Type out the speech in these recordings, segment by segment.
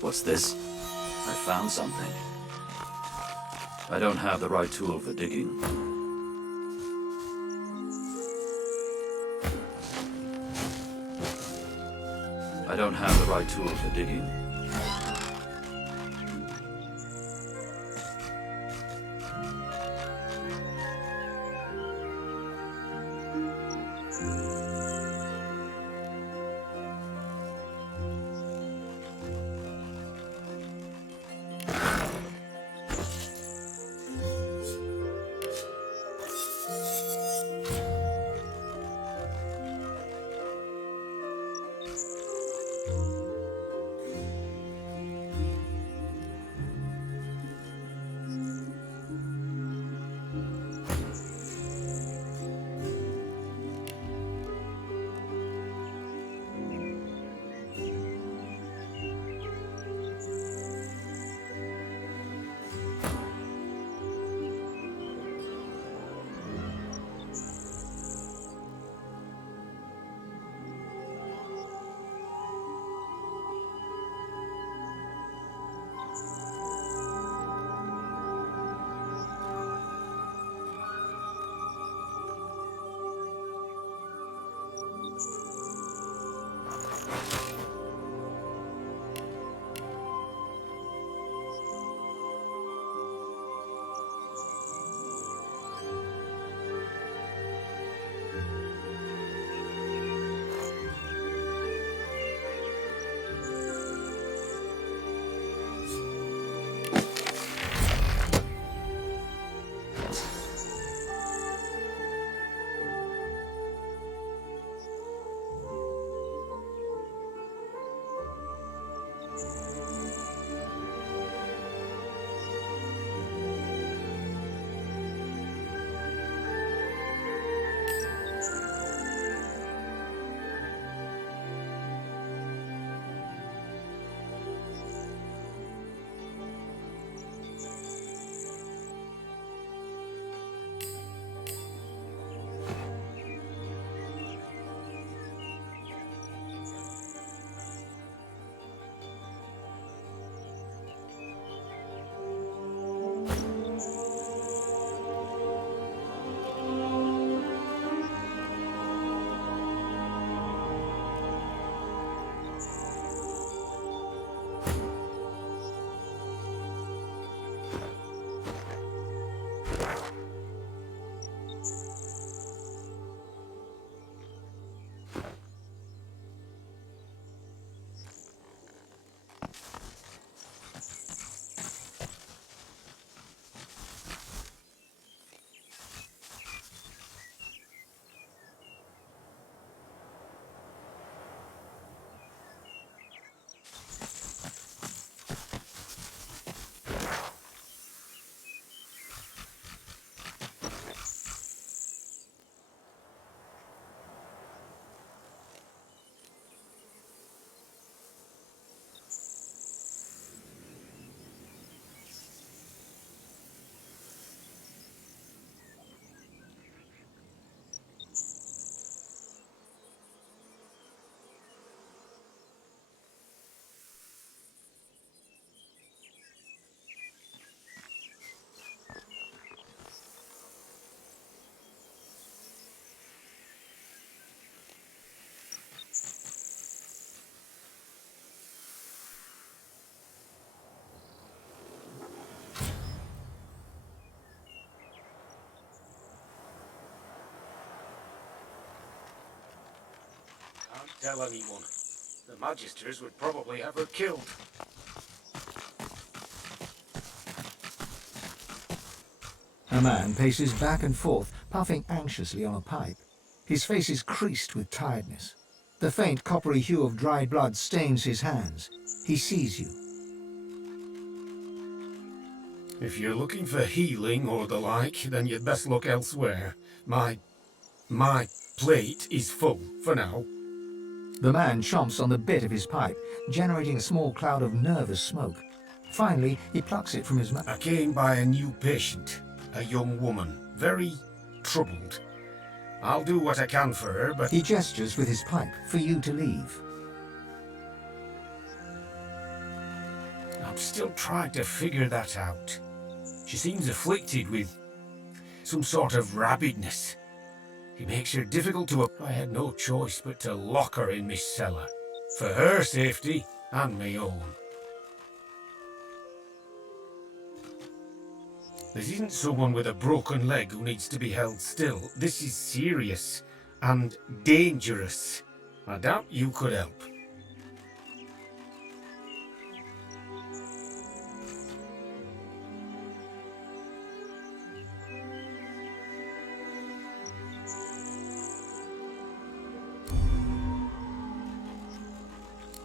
What's this? I found something. I don't have the right tool for digging. I don't have the right tool for digging. Tell anyone. The Magisters would probably have her killed. A man paces back and forth, puffing anxiously on a pipe. His face is creased with tiredness. The faint coppery hue of dried blood stains his hands. He sees you. If you're looking for healing or the like, then you'd best look elsewhere. My plate is full for now. The man chomps on the bit of his pipe, generating a small cloud of nervous smoke. Finally, he plucks it from his mouth. I came by a new patient, a young woman, very troubled. I'll do what I can for her, but... He gestures with his pipe for you to leave. I'm still trying to figure that out. She seems afflicted with some sort of rabidness. It makes her difficult to... I had no choice but to lock her in this cellar. For her safety and my own. This isn't someone with a broken leg who needs to be held still. This is serious and dangerous. I doubt you could help.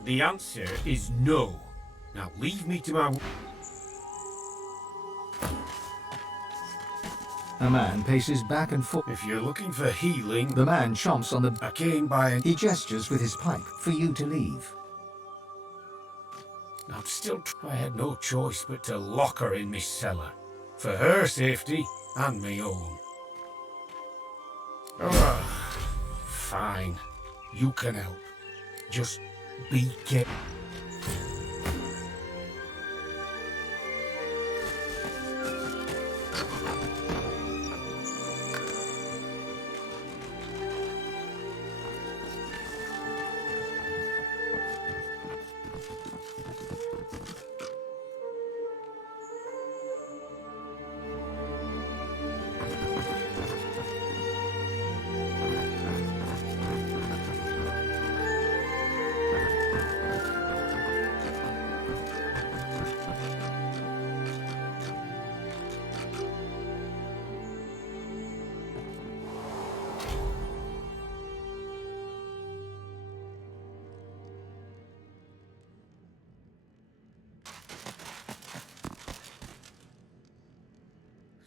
The answer is no. Now leave me to my... A man paces back and forth. If you're looking for healing... The man chomps on the... I came by and... He gestures with his pipe for you to leave. I'm still... I had no choice but to lock her in this cellar. For her safety and my own. Ugh. Fine. You can help. Just be careful.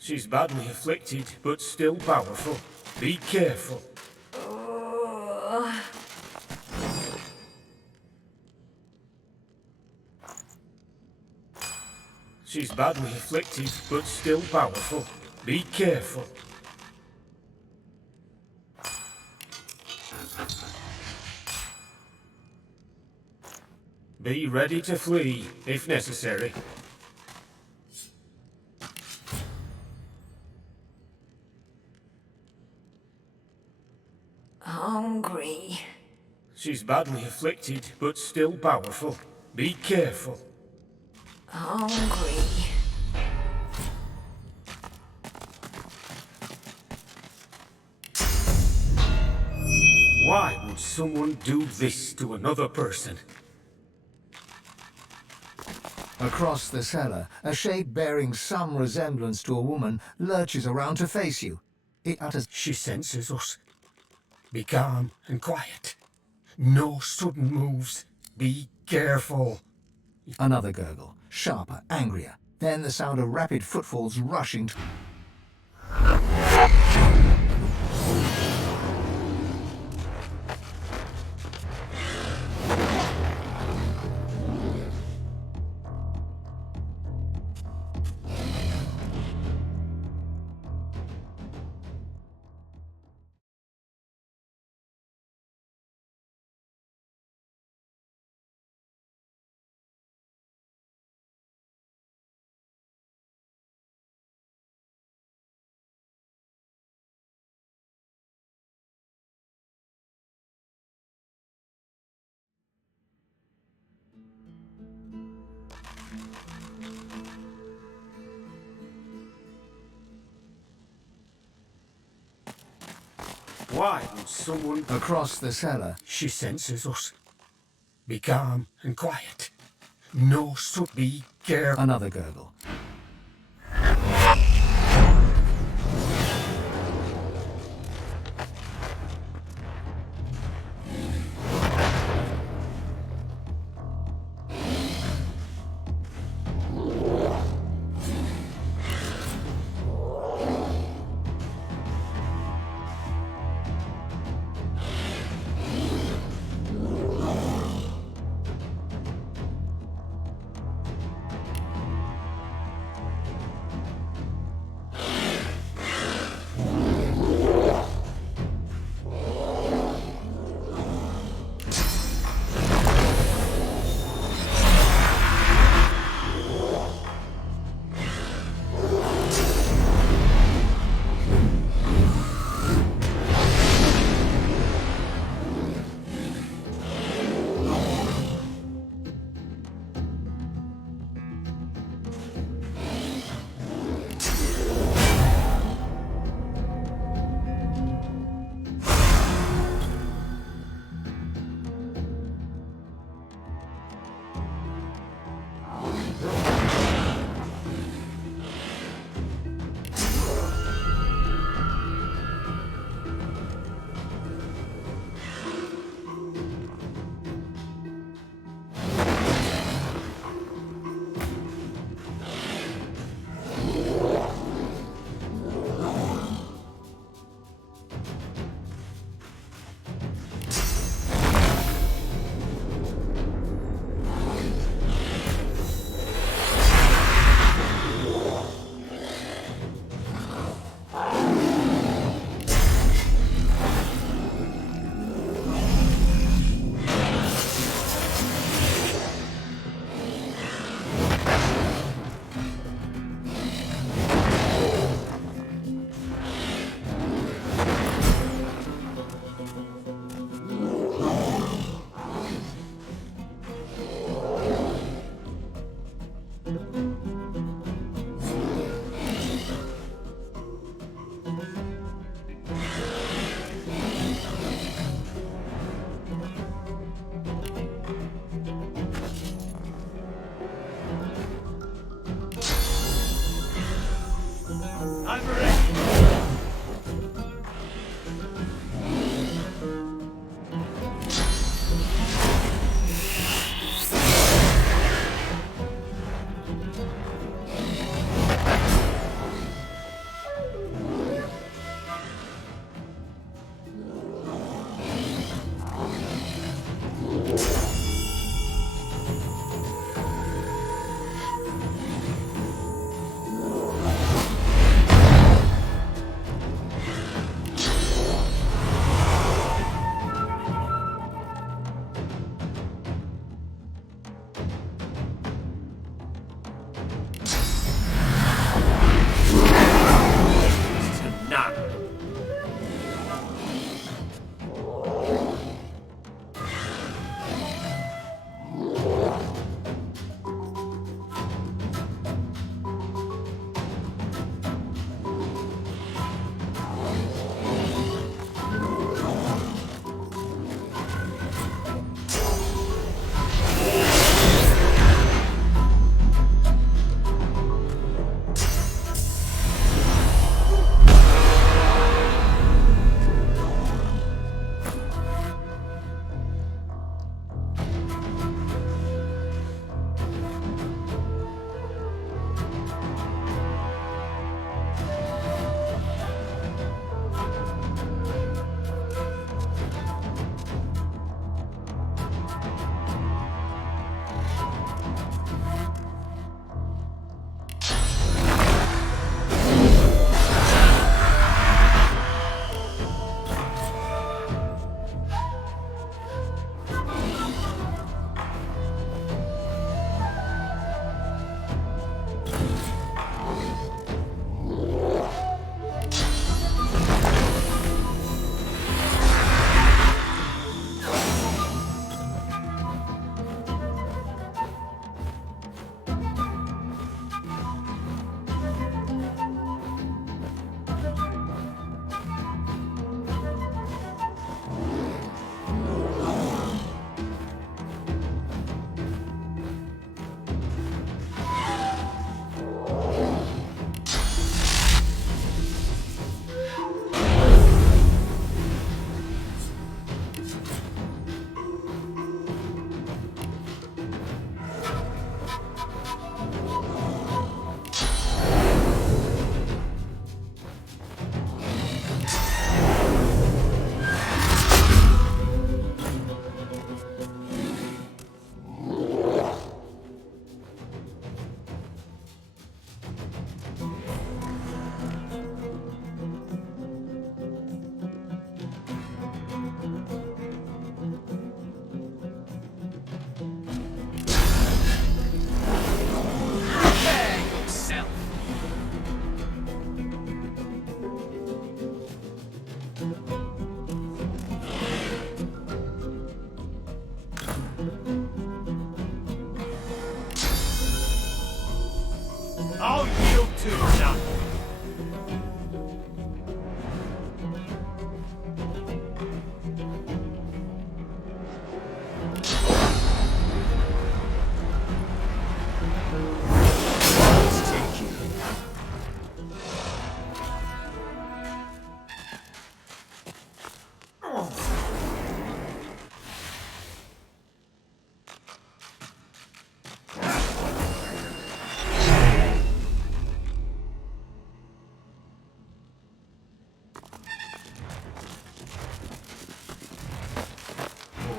She's badly afflicted, but still powerful. Be careful. She's badly afflicted, but still powerful. Be careful. Be ready to flee, if necessary. Hungry. She's badly afflicted, but still powerful. Be careful. Hungry. Why would someone do this to another person? Across the cellar, a shape bearing some resemblance to a woman lurches around to face you. It utters... She senses us. Be calm and quiet. No sudden moves. Be careful. Another gurgle, sharper, angrier. Then the sound of rapid footfalls rushing... Why would someone... Across the cellar, She senses us. Be calm and quiet. No sudden... Be careful. another gurgle.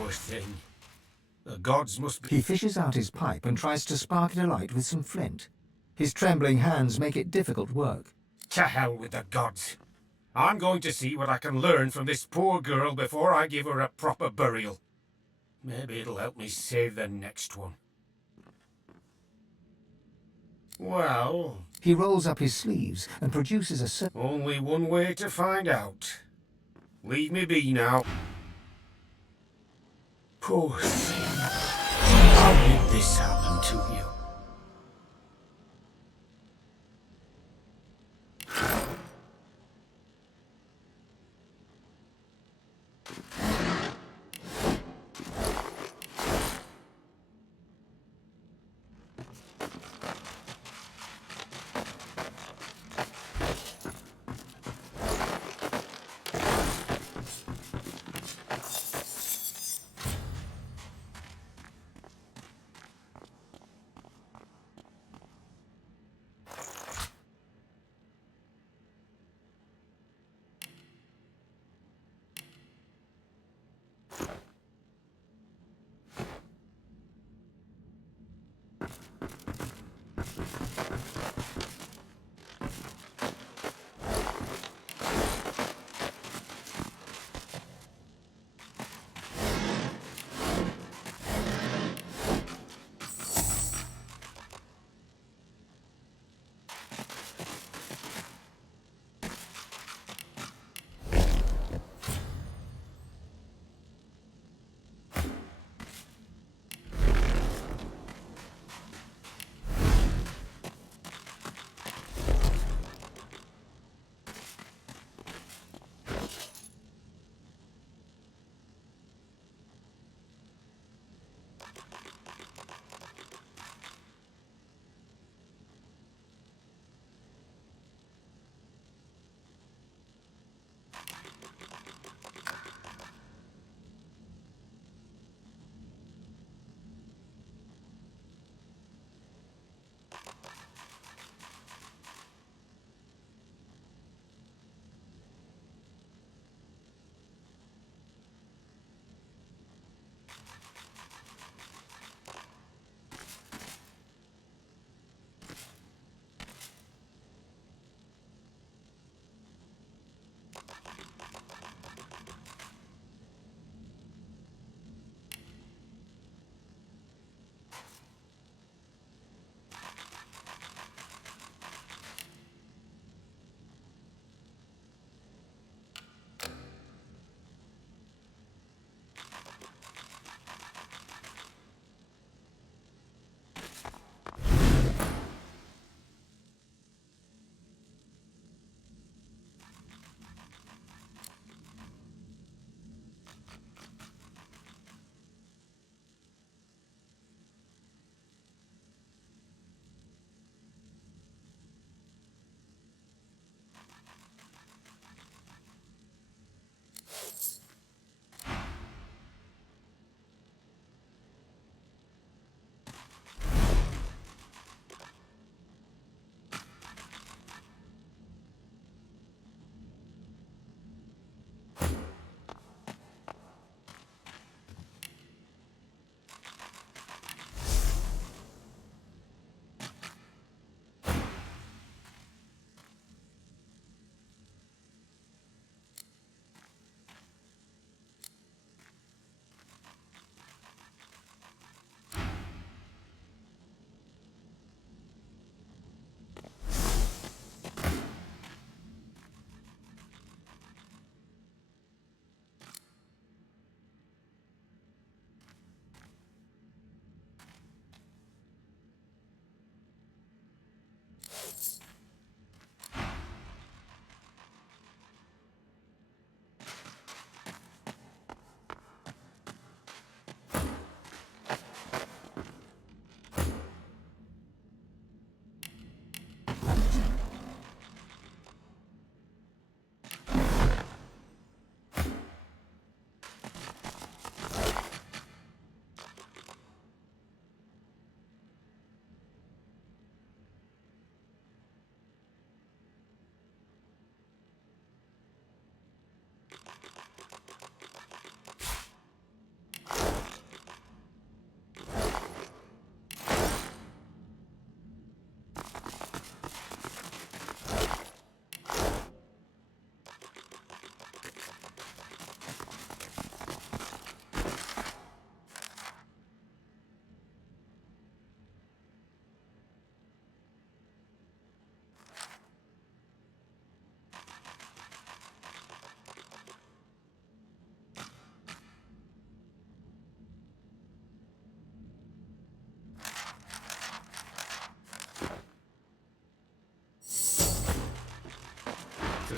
Poor thing. The gods must be... He fishes out his pipe and tries to spark it alight with some flint. His trembling hands make it difficult work. To hell with the gods. I'm going to see what I can learn from this poor girl before I give her a proper burial. Maybe it'll help me save the next one. Well, He rolls up his sleeves and produces a only one way to find out. Leave me be now. Poor thing. How did this happen to you?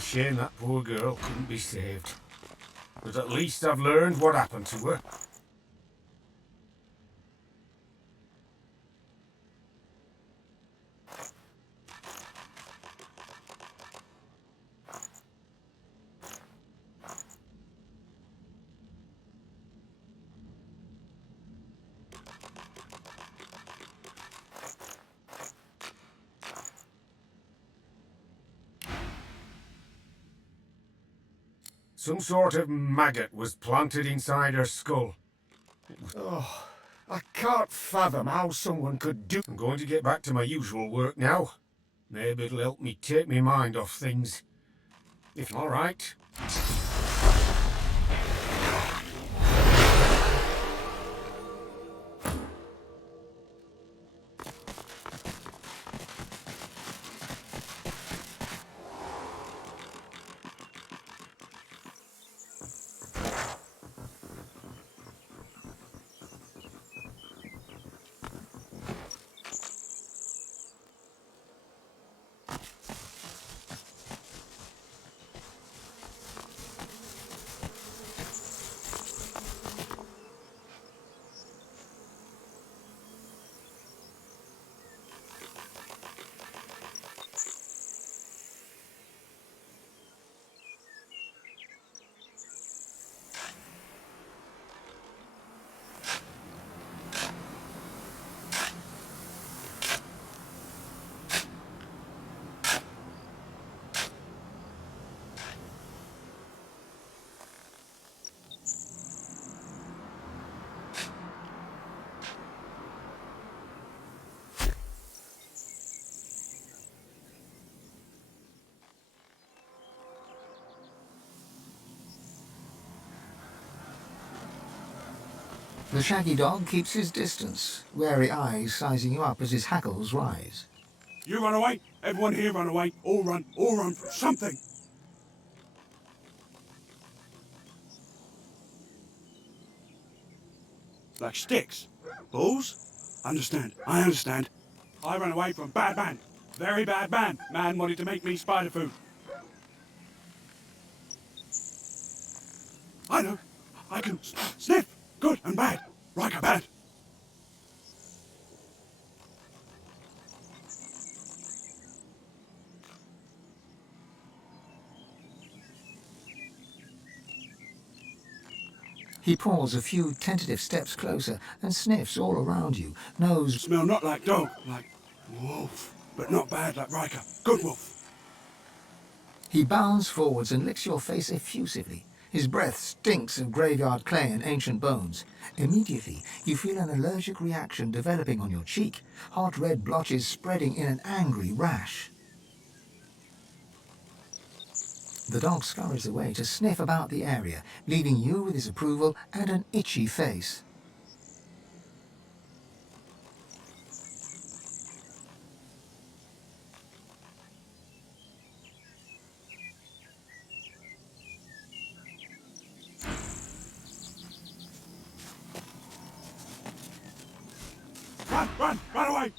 shame that poor girl couldn't be saved. But at least I've learned what happened to her. Some sort of maggot was planted inside her skull. Oh, I can't fathom how someone could do... I'm going to get back to my usual work now. Maybe it'll help me take my mind off things. If all right. The shaggy dog keeps his distance, wary eyes sizing you up as his hackles rise. You run away, everyone here run away, all run for something. Like sticks, balls? Understand, I understand. I ran away from bad man, very bad man. Man wanted to make me spider food. I know, I can sniff, good and bad, Riker bad. He paws a few tentative steps closer and sniffs all around you, nose... Smell not like dog, like wolf, but not bad like Riker, good wolf. He bounds forwards and licks your face effusively. His breath stinks of graveyard clay and ancient bones. Immediately, you feel an allergic reaction developing on your cheek, hot red blotches spreading in an angry rash. The dog scurries away to sniff about the area, leaving you with his approval and an itchy face. Run away!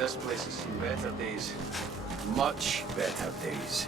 This place has seen better days. Much better days.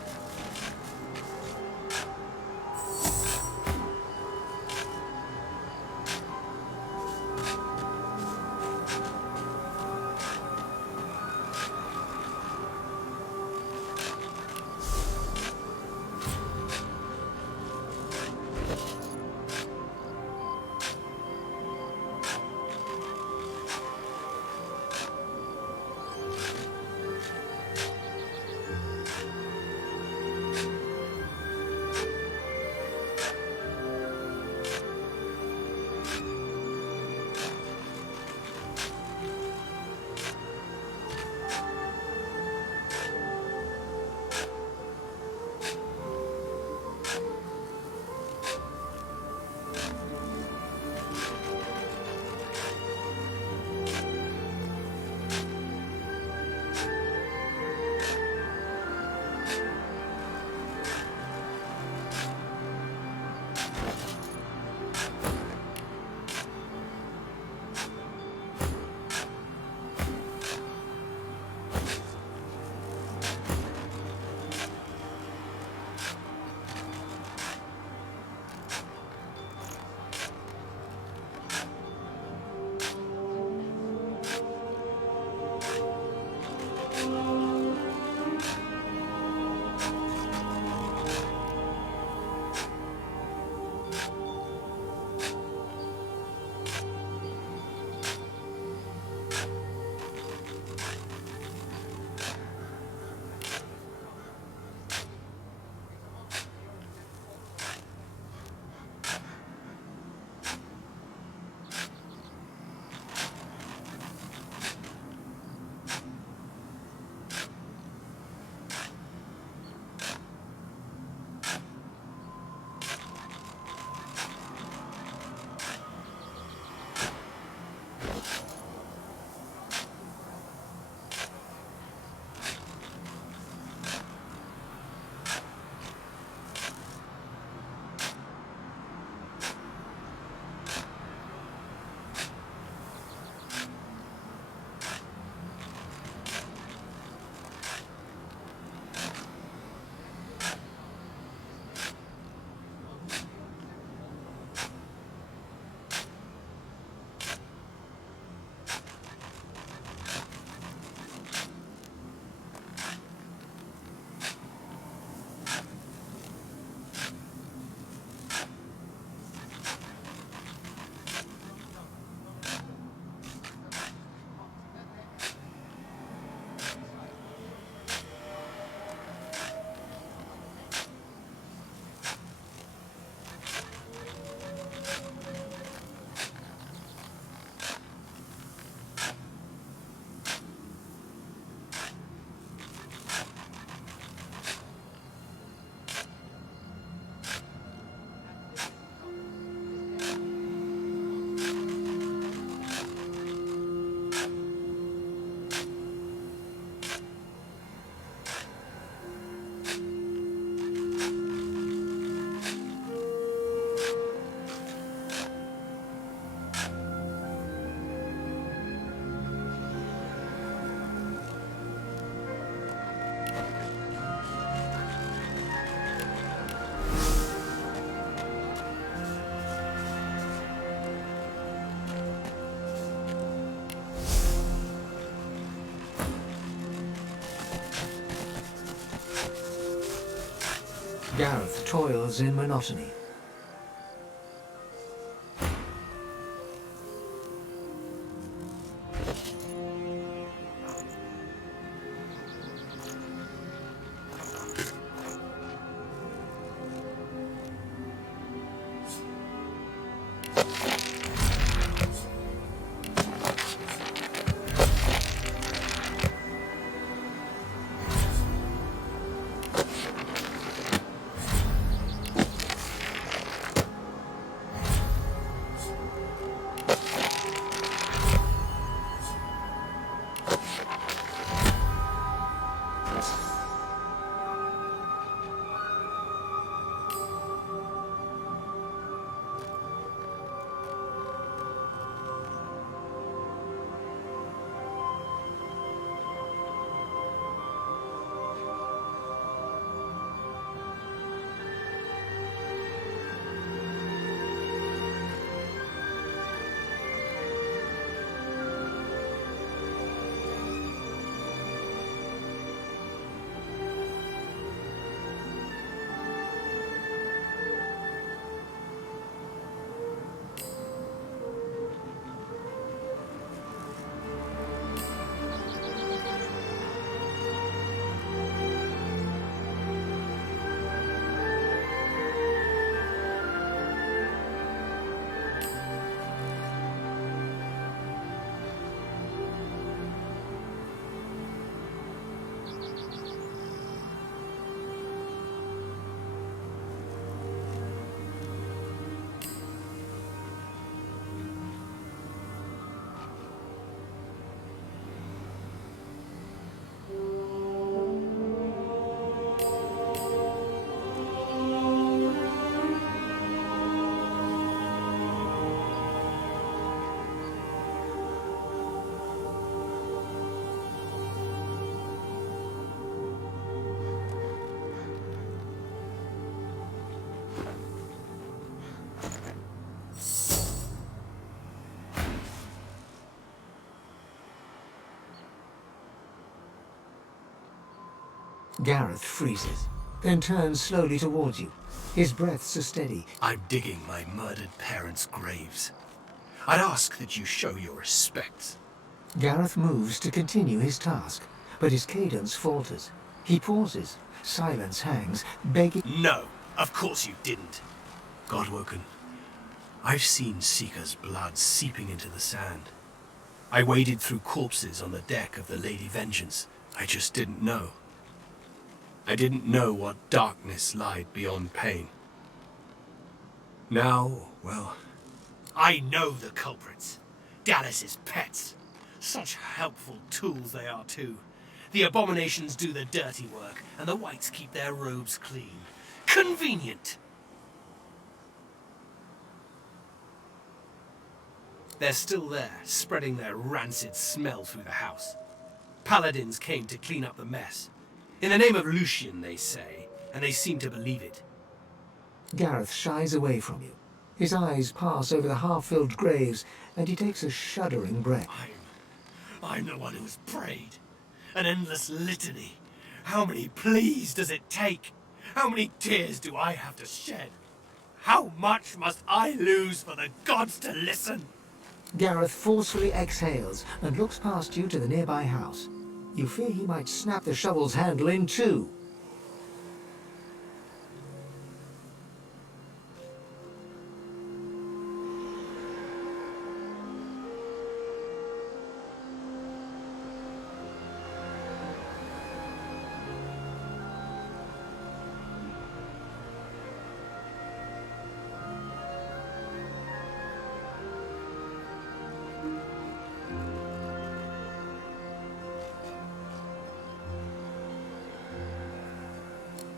Gareth toils in monotony. Gareth freezes, then turns slowly towards you. His breaths are steady. I'm digging my murdered parents' graves. I'd ask that you show your respect. Gareth moves to continue his task, but his cadence falters. He pauses. Silence hangs, begging... No, of course you didn't. Godwoken, I've seen Seeker's blood seeping into the sand. I waded through corpses on the deck of the Lady Vengeance. I just didn't know. I didn't know what darkness lied beyond pain. Now, well, I know the culprits. Dallas's pets. Such helpful tools they are too. The abominations do the dirty work, and the whites keep their robes clean. Convenient! They're still there, spreading their rancid smell through the house. Paladins came to clean up the mess. In the name of Lucian, they say, and they seem to believe it. Gareth shies away from you. His eyes pass over the half-filled graves, and he takes a shuddering breath. I'm the one who's prayed. An endless litany. How many pleas does it take? How many tears do I have to shed? How much must I lose for the gods to listen? Gareth forcefully exhales and looks past you to the nearby house. You fear he might snap the shovel's handle in two.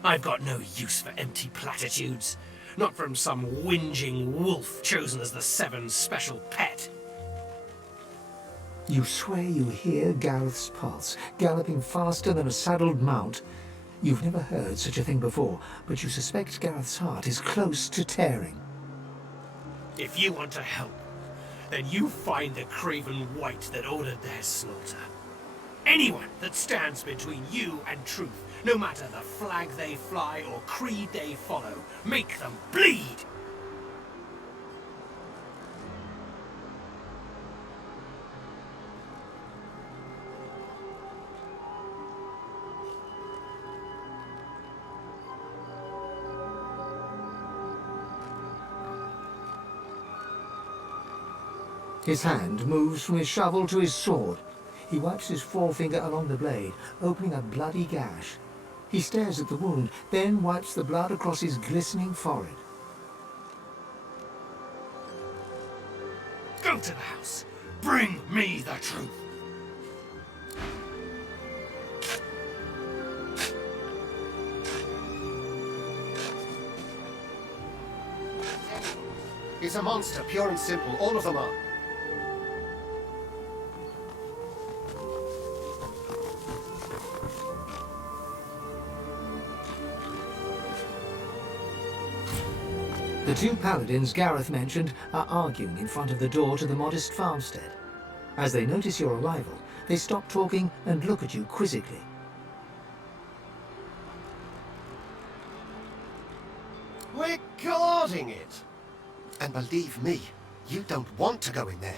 I've got no use for empty platitudes. Not from some whinging wolf chosen as the Seven's special pet. You swear you hear Gareth's pulse, galloping faster than a saddled mount. You've never heard such a thing before, but you suspect Gareth's heart is close to tearing. If you want to help, then you find the craven white that ordered their slaughter. Anyone that stands between you and truth, no matter the flag they fly or creed they follow, make them bleed! His hand moves from his shovel to his sword. He wipes his forefinger along the blade, opening a bloody gash. He stares at the wound, then wipes the blood across his glistening forehead. Go to the house. Bring me the truth. He's a monster, pure and simple. All of them are. The two paladins Gareth mentioned are arguing in front of the door to the modest farmstead. As they notice your arrival, they stop talking and look at you quizzically. We're guarding it. And believe me, you don't want to go in there.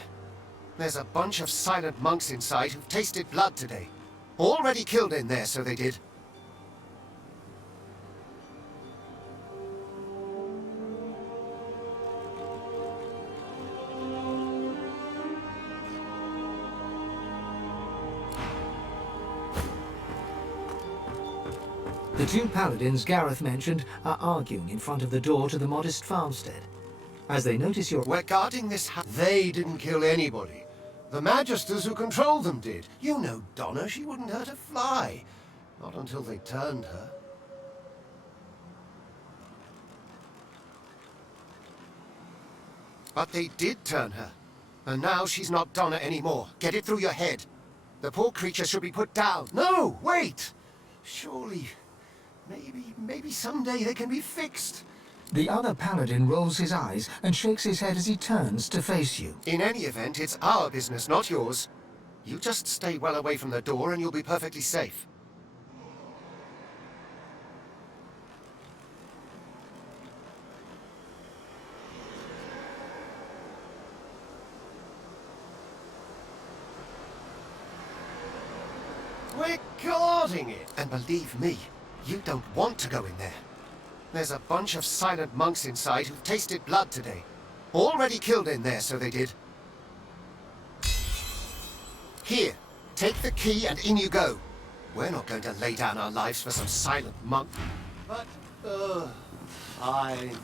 There's a bunch of silent monks inside who've tasted blood today. Already killed in there, so they did. The two paladins Gareth mentioned are arguing in front of the door to the modest farmstead. As they notice your... We're guarding this house. They didn't kill anybody. The magisters who control them did. You know Donna, she wouldn't hurt a fly. Not until they turned her. But they did turn her. And now she's not Donna anymore. Get it through your head. The poor creature should be put down. No, wait! Surely... Maybe someday they can be fixed. The other paladin rolls his eyes and shakes his head as he turns to face you. In any event, it's our business, not yours. You just stay well away from the door and you'll be perfectly safe. We're guarding it. And believe me, you don't want to go in there. There's a bunch of silent monks inside who've tasted blood today. Already killed in there, so they did. Here, take the key and in you go. We're not going to lay down our lives for some silent monk. But, fine.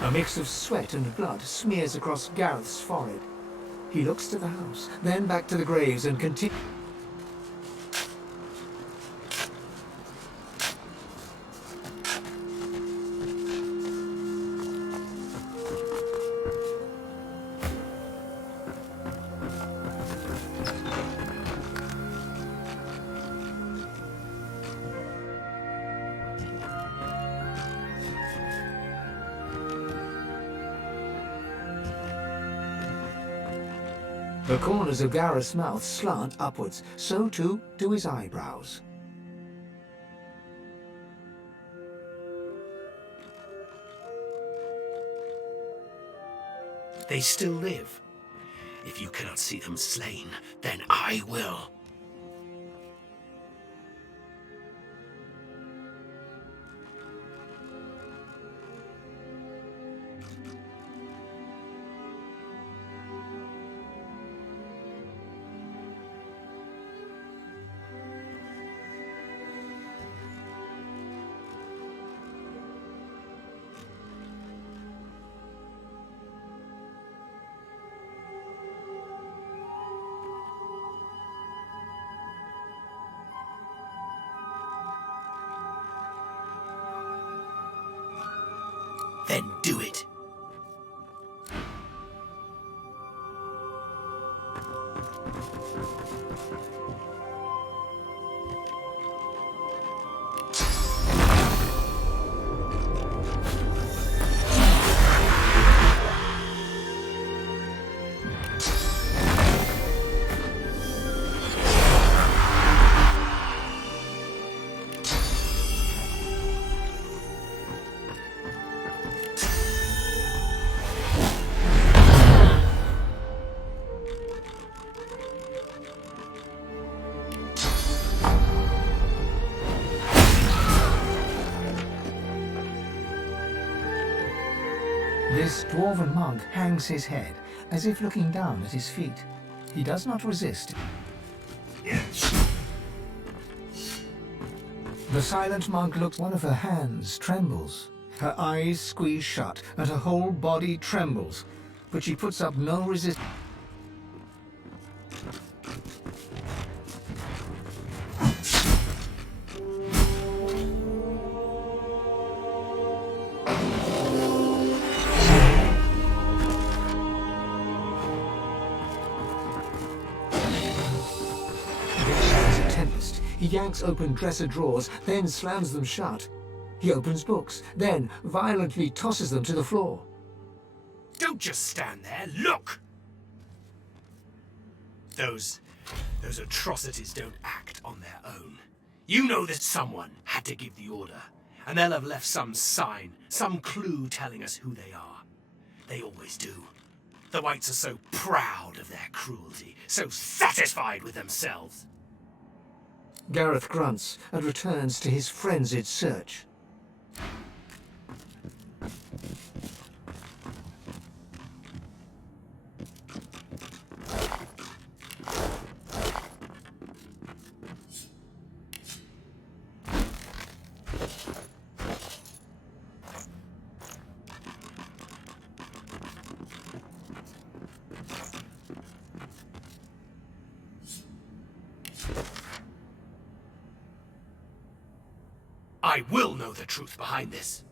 A mix of sweat and blood smears across Gareth's forehead. He looks to the house, then back to the graves and continues. The corners of Gareth's mouth slant upwards, so too do his eyebrows. They still live. If you cannot see them slain, then I will. Then do it. This dwarven monk hangs his head, as if looking down at his feet. He does not resist. The silent monk looks. One of her hands trembles. Her eyes squeeze shut, and her whole body trembles. But she puts up no resistance. He yanks open dresser drawers, then slams them shut. He opens books, then violently tosses them to the floor. Don't just stand there, look! Those atrocities don't act on their own. You know that someone had to give the order, and they'll have left some sign, some clue telling us who they are. They always do. The whites are so proud of their cruelty, so satisfied with themselves. Gareth grunts and returns to his frenzied search. I will know the truth behind this.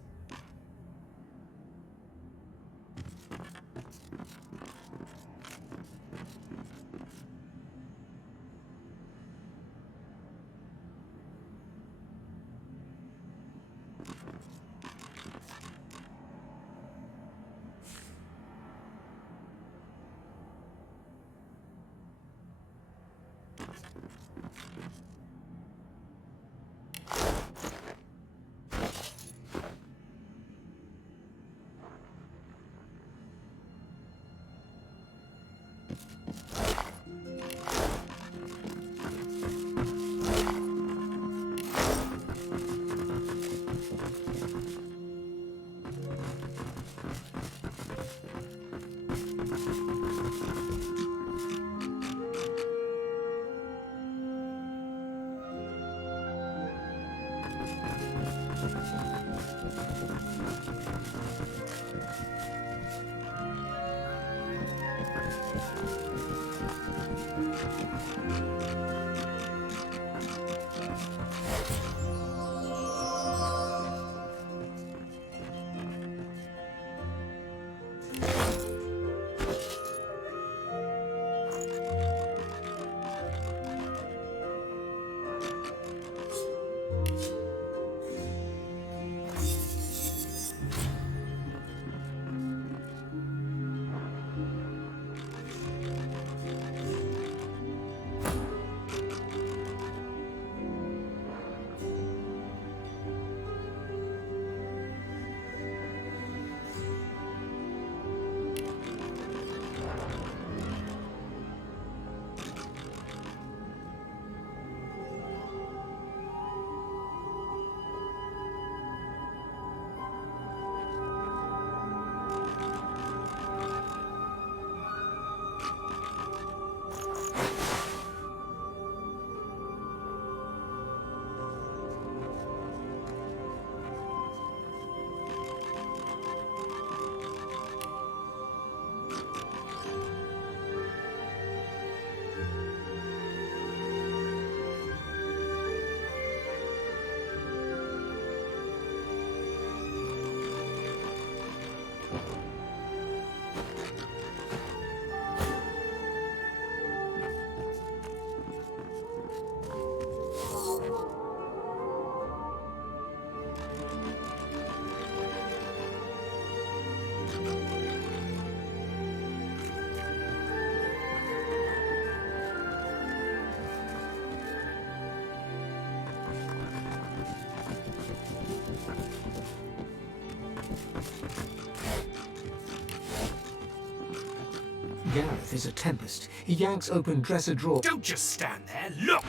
Gareth is a tempest. He yanks open dresser drawer. Don't just stand there, look!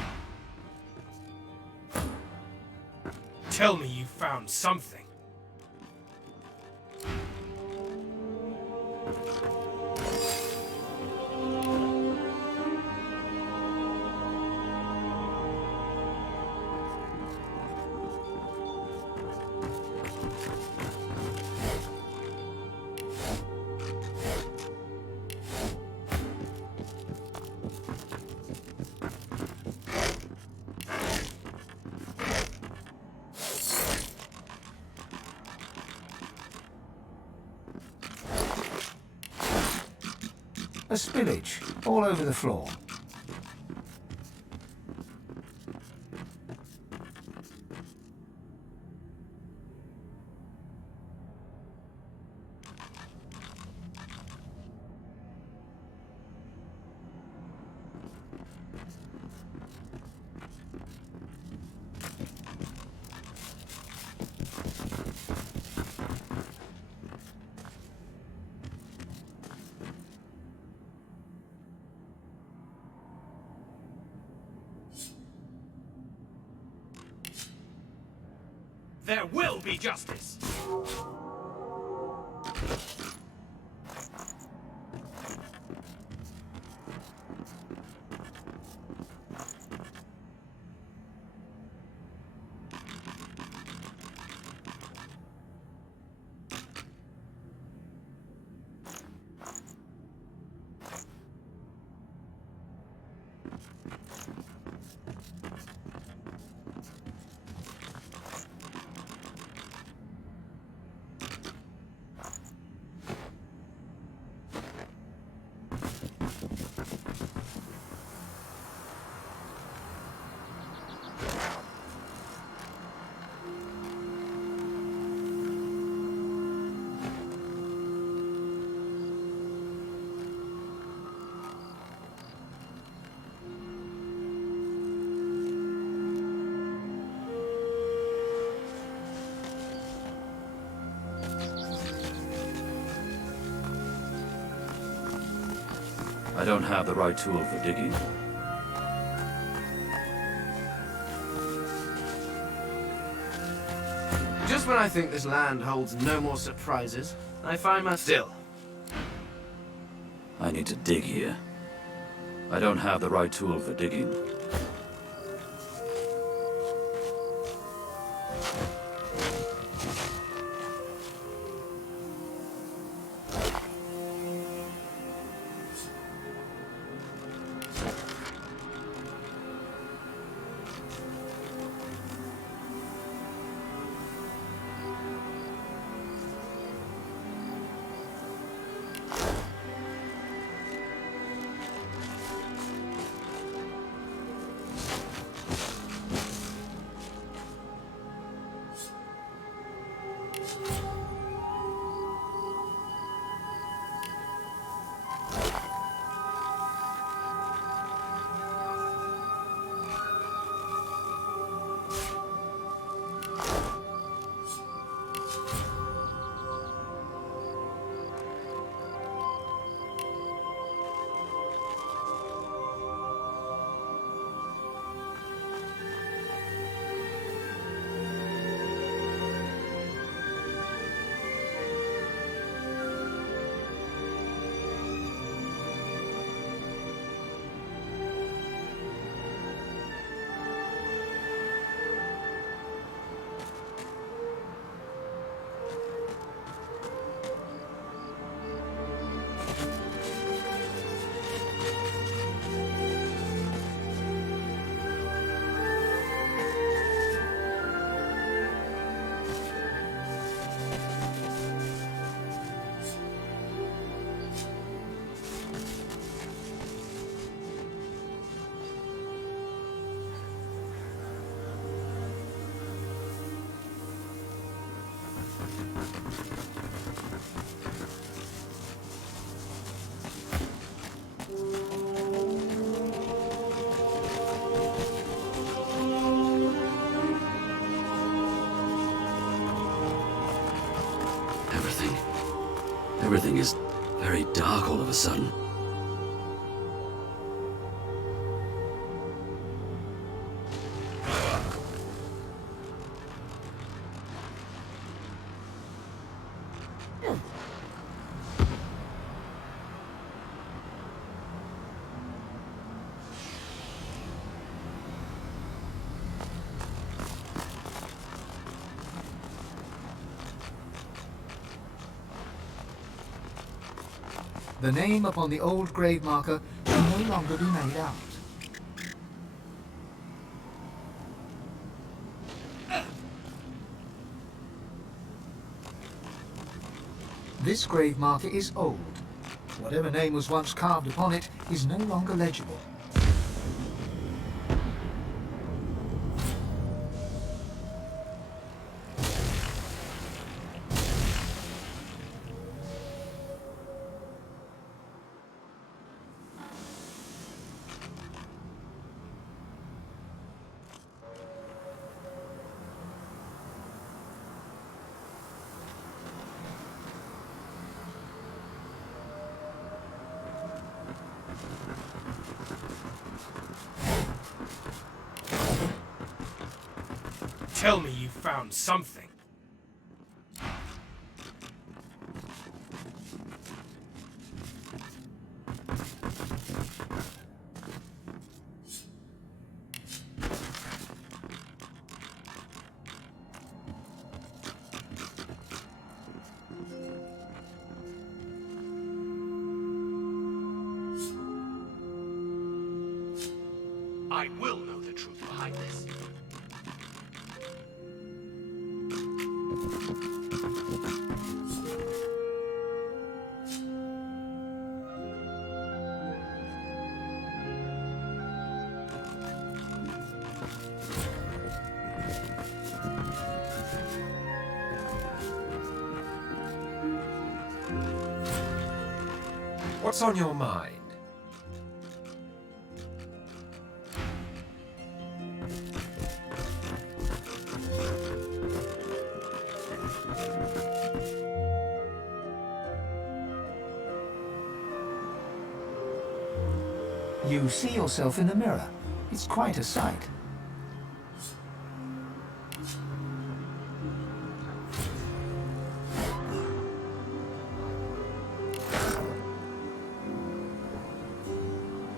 Tell me you found something. A spillage all over the floor. There will be justice! I don't have the right tool for digging. Just when I think this land holds no more surprises, I find myself still. I need to dig here. I don't have the right tool for digging. Everything is very dark all of a sudden. The name upon the old grave marker can no longer be made out. This grave marker is old. Whatever name was once carved upon it is no longer legible. Tell me you found something. I will know the truth behind this. What's on your mind? You see yourself in the mirror. It's quite a sight.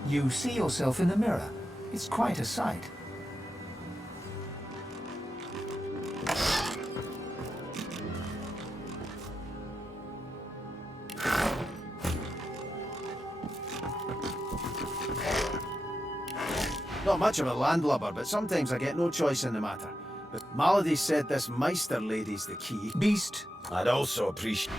You see yourself in the mirror. It's quite a sight. Not much of a landlubber, but sometimes I get no choice in the matter. But Malady said this Meister lady's the key. Beast, I'd also appreciate...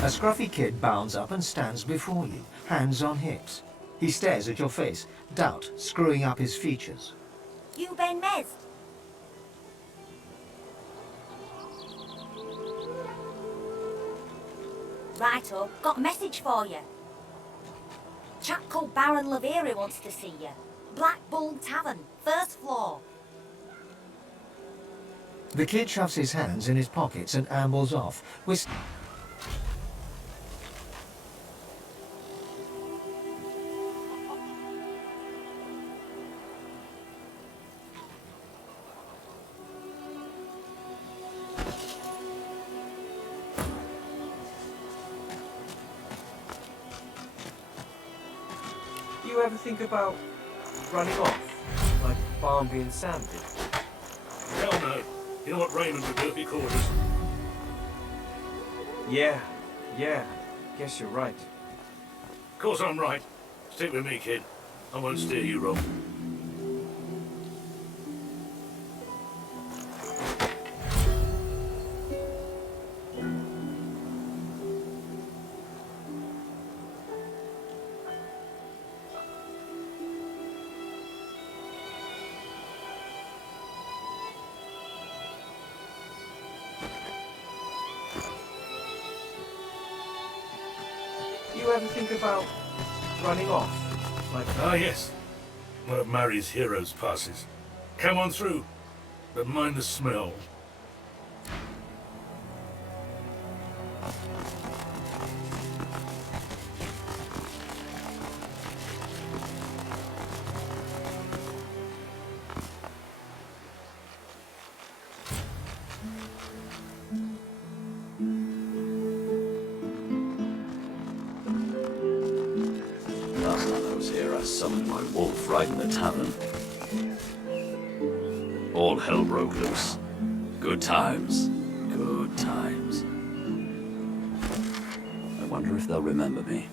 A scruffy kid bounds up and stands before you, hands on hips. He stares at your face, doubt screwing up his features. You Ben Mez? Righto, got a message for you. Chap called Baron Laveri wants to see you. Black Bull Tavern, first floor. The kid shoves his hands in his pockets and ambles off. You ever think about running off, like Barnby and Sam did? Hell no. You know what Raymond would do if he caught us? Yeah, guess you're right. Of course I'm right. Stick with me, kid. I won't steer you wrong. You ever think about running off, like... Ah, yes. One of Mary's heroes passes. Come on through, but mind the smell. Last time I was here, I summoned my wolf right in the tavern. All hell broke loose. Good times. Good times. I wonder if they'll remember me.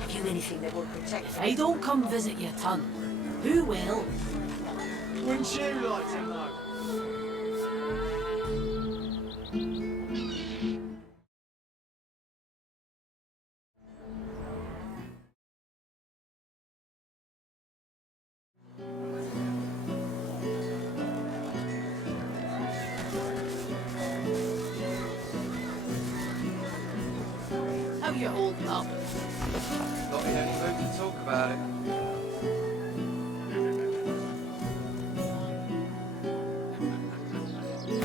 Have you anything that would protect If I don't come visit your ton, who will? Wouldn't you like to know? How you holding up? Not in any mood to talk about it.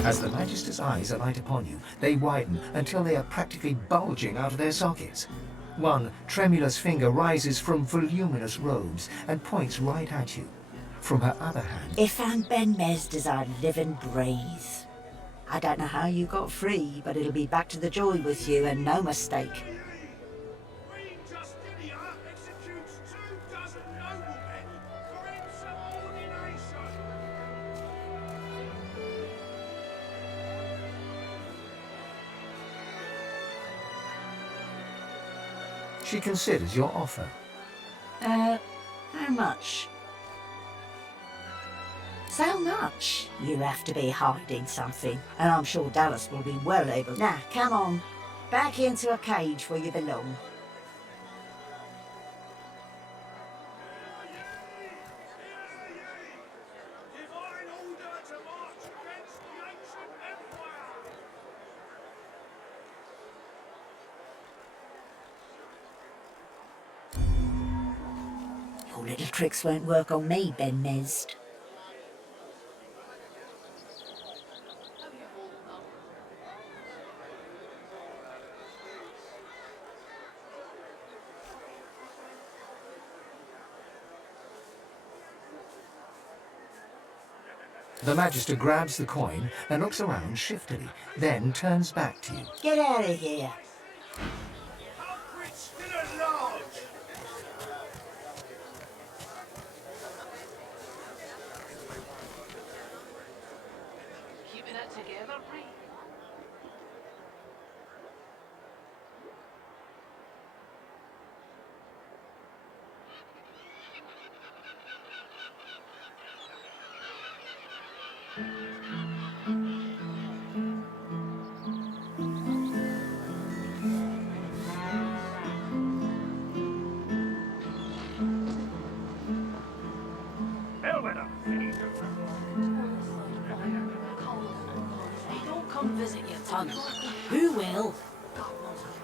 As the Magister's eyes alight upon you, they widen until they are practically bulging out of their sockets. One tremulous finger rises from voluminous robes and points right at you. From her other hand, Ifan Ben Mez does our living breathe. I don't know how you got free, but it'll be back to the joy with you and no mistake. Queen Justinia executes 24 noblemen for insubordination. She considers your offer. How much? So much? You have to be hiding something, and I'm sure Dallas will be well able. Now, come on. Back into a cage where you belong. Divine order to march against the ancient empire. Your little tricks won't work on me, Ben Mezd. The Magister grabs the coin and looks around shiftily, then turns back to you. Get out of here. Culprits still at large. Keeping it together, Bree? They don't come visit your ton. Who will?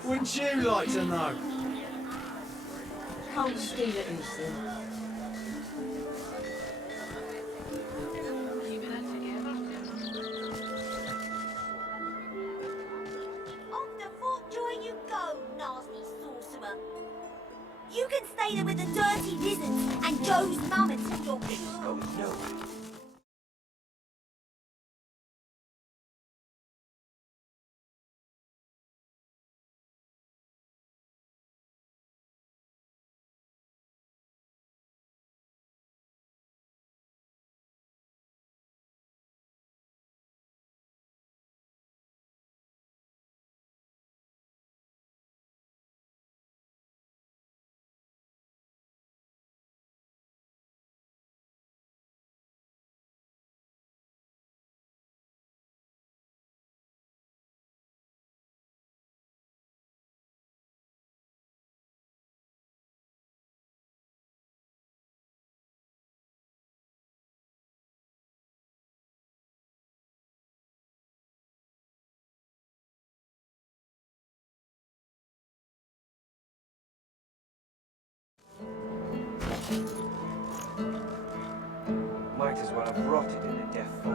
Wouldn't you like to know? Can't steal it, Lucy. Keeping it together? Off the Fort Joy you go, nasty sorcerer. You can stay there with the dirty lizards and Joe's mum until you're cured. Might as well have rotted in a death fall.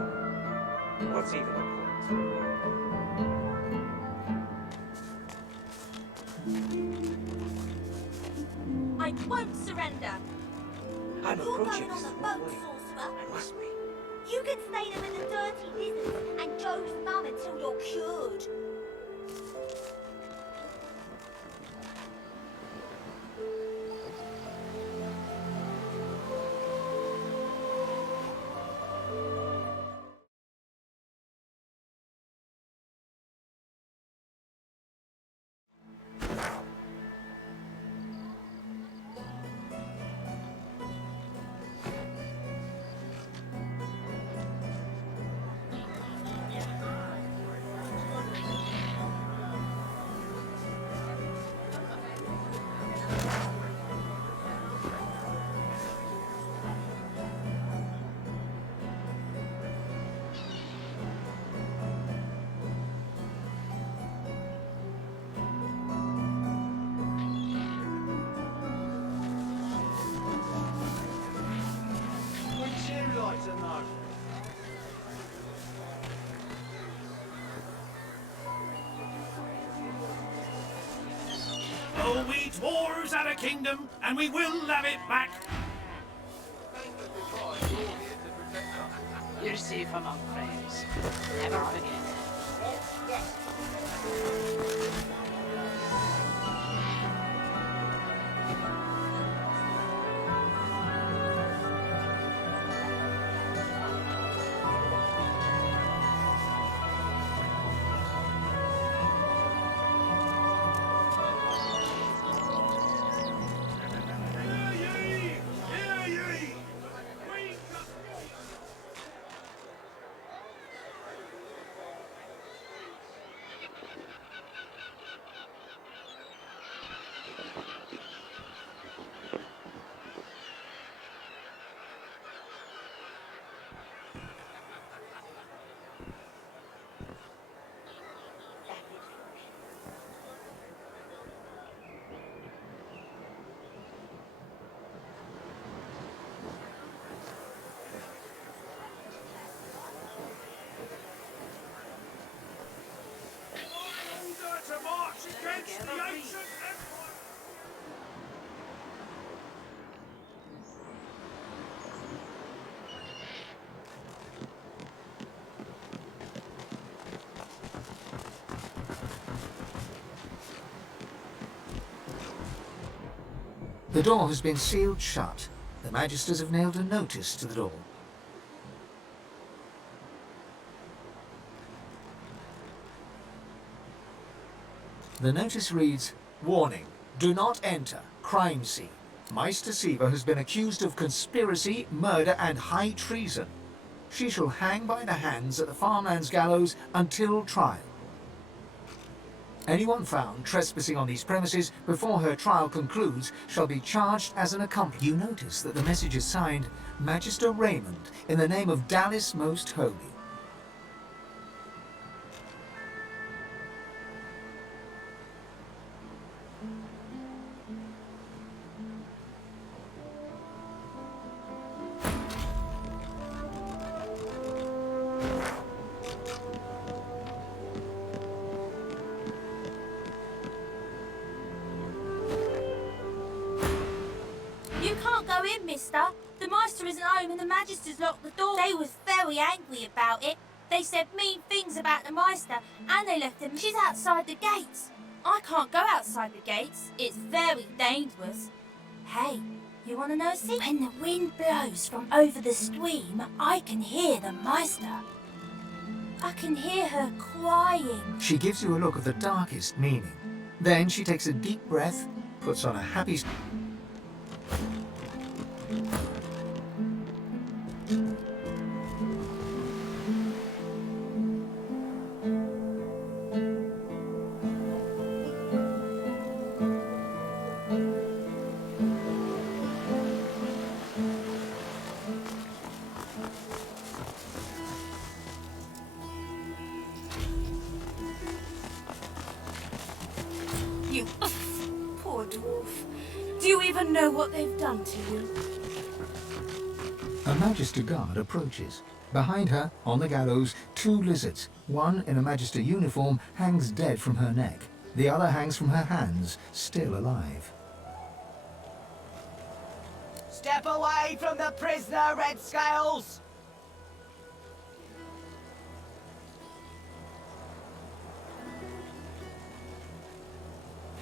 What's even the point? I won't surrender. I'm You're approaching going on this the the boat, wrong way. sorcerer. I must be. You can stay there with the dirty lizards and Joe's mum until you're cured. Wouldn't you like to know? Oh, we dwarves had a kingdom, and we will have it back. You're safe among friends. Never again. The door has been sealed shut. The Magisters have nailed a notice to the door. The notice reads, "Warning, do not enter, crime scene. Meister Siva has been accused of conspiracy, murder and high treason. She shall hang by the hands at the farmlands gallows until trial. Anyone found trespassing on these premises before her trial concludes shall be charged as an accomplice." You notice that the message is signed Magister Raymond in the name of Dallas Most Holy. You can't go in, mister. The Meister isn't home and the Magisters locked the door. They was very angry about it. They said mean things about the Meister and they left him. She's outside the gates. I can't go outside the gates. It's very dangerous. Hey, you want to know a secret? When the wind blows from over the stream, I can hear the Meister. I can hear her crying. She gives you a look of the darkest meaning. Then she takes a deep breath, puts on a happy... You poor dwarf. Do you even know what they've done to you? A Magister guard approaches. Behind her, on the gallows, two lizards. One in a Magister uniform hangs dead from her neck. The other hangs from her hands, still alive. Step away from the prisoner, Red Scales!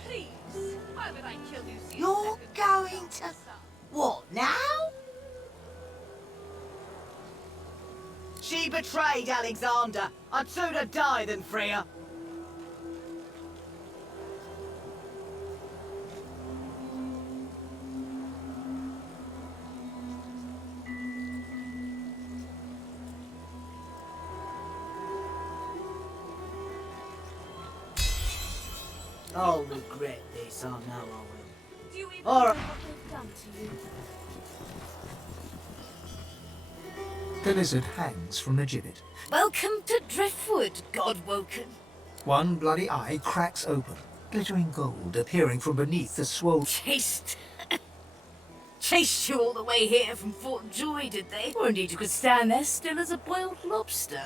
Please, why would I kill you? You're going to... What, now? She betrayed Alexander. I'd sooner die than free her. I'll regret this, I know I will. Do you even All know right. what they've done to you? The lizard hangs from the gibbet. Welcome to Driftwood, Godwoken. One bloody eye cracks open, glittering gold appearing from beneath the swollen... Chased you all the way here from Fort Joy, did they? Or indeed you could stand there still as a boiled lobster.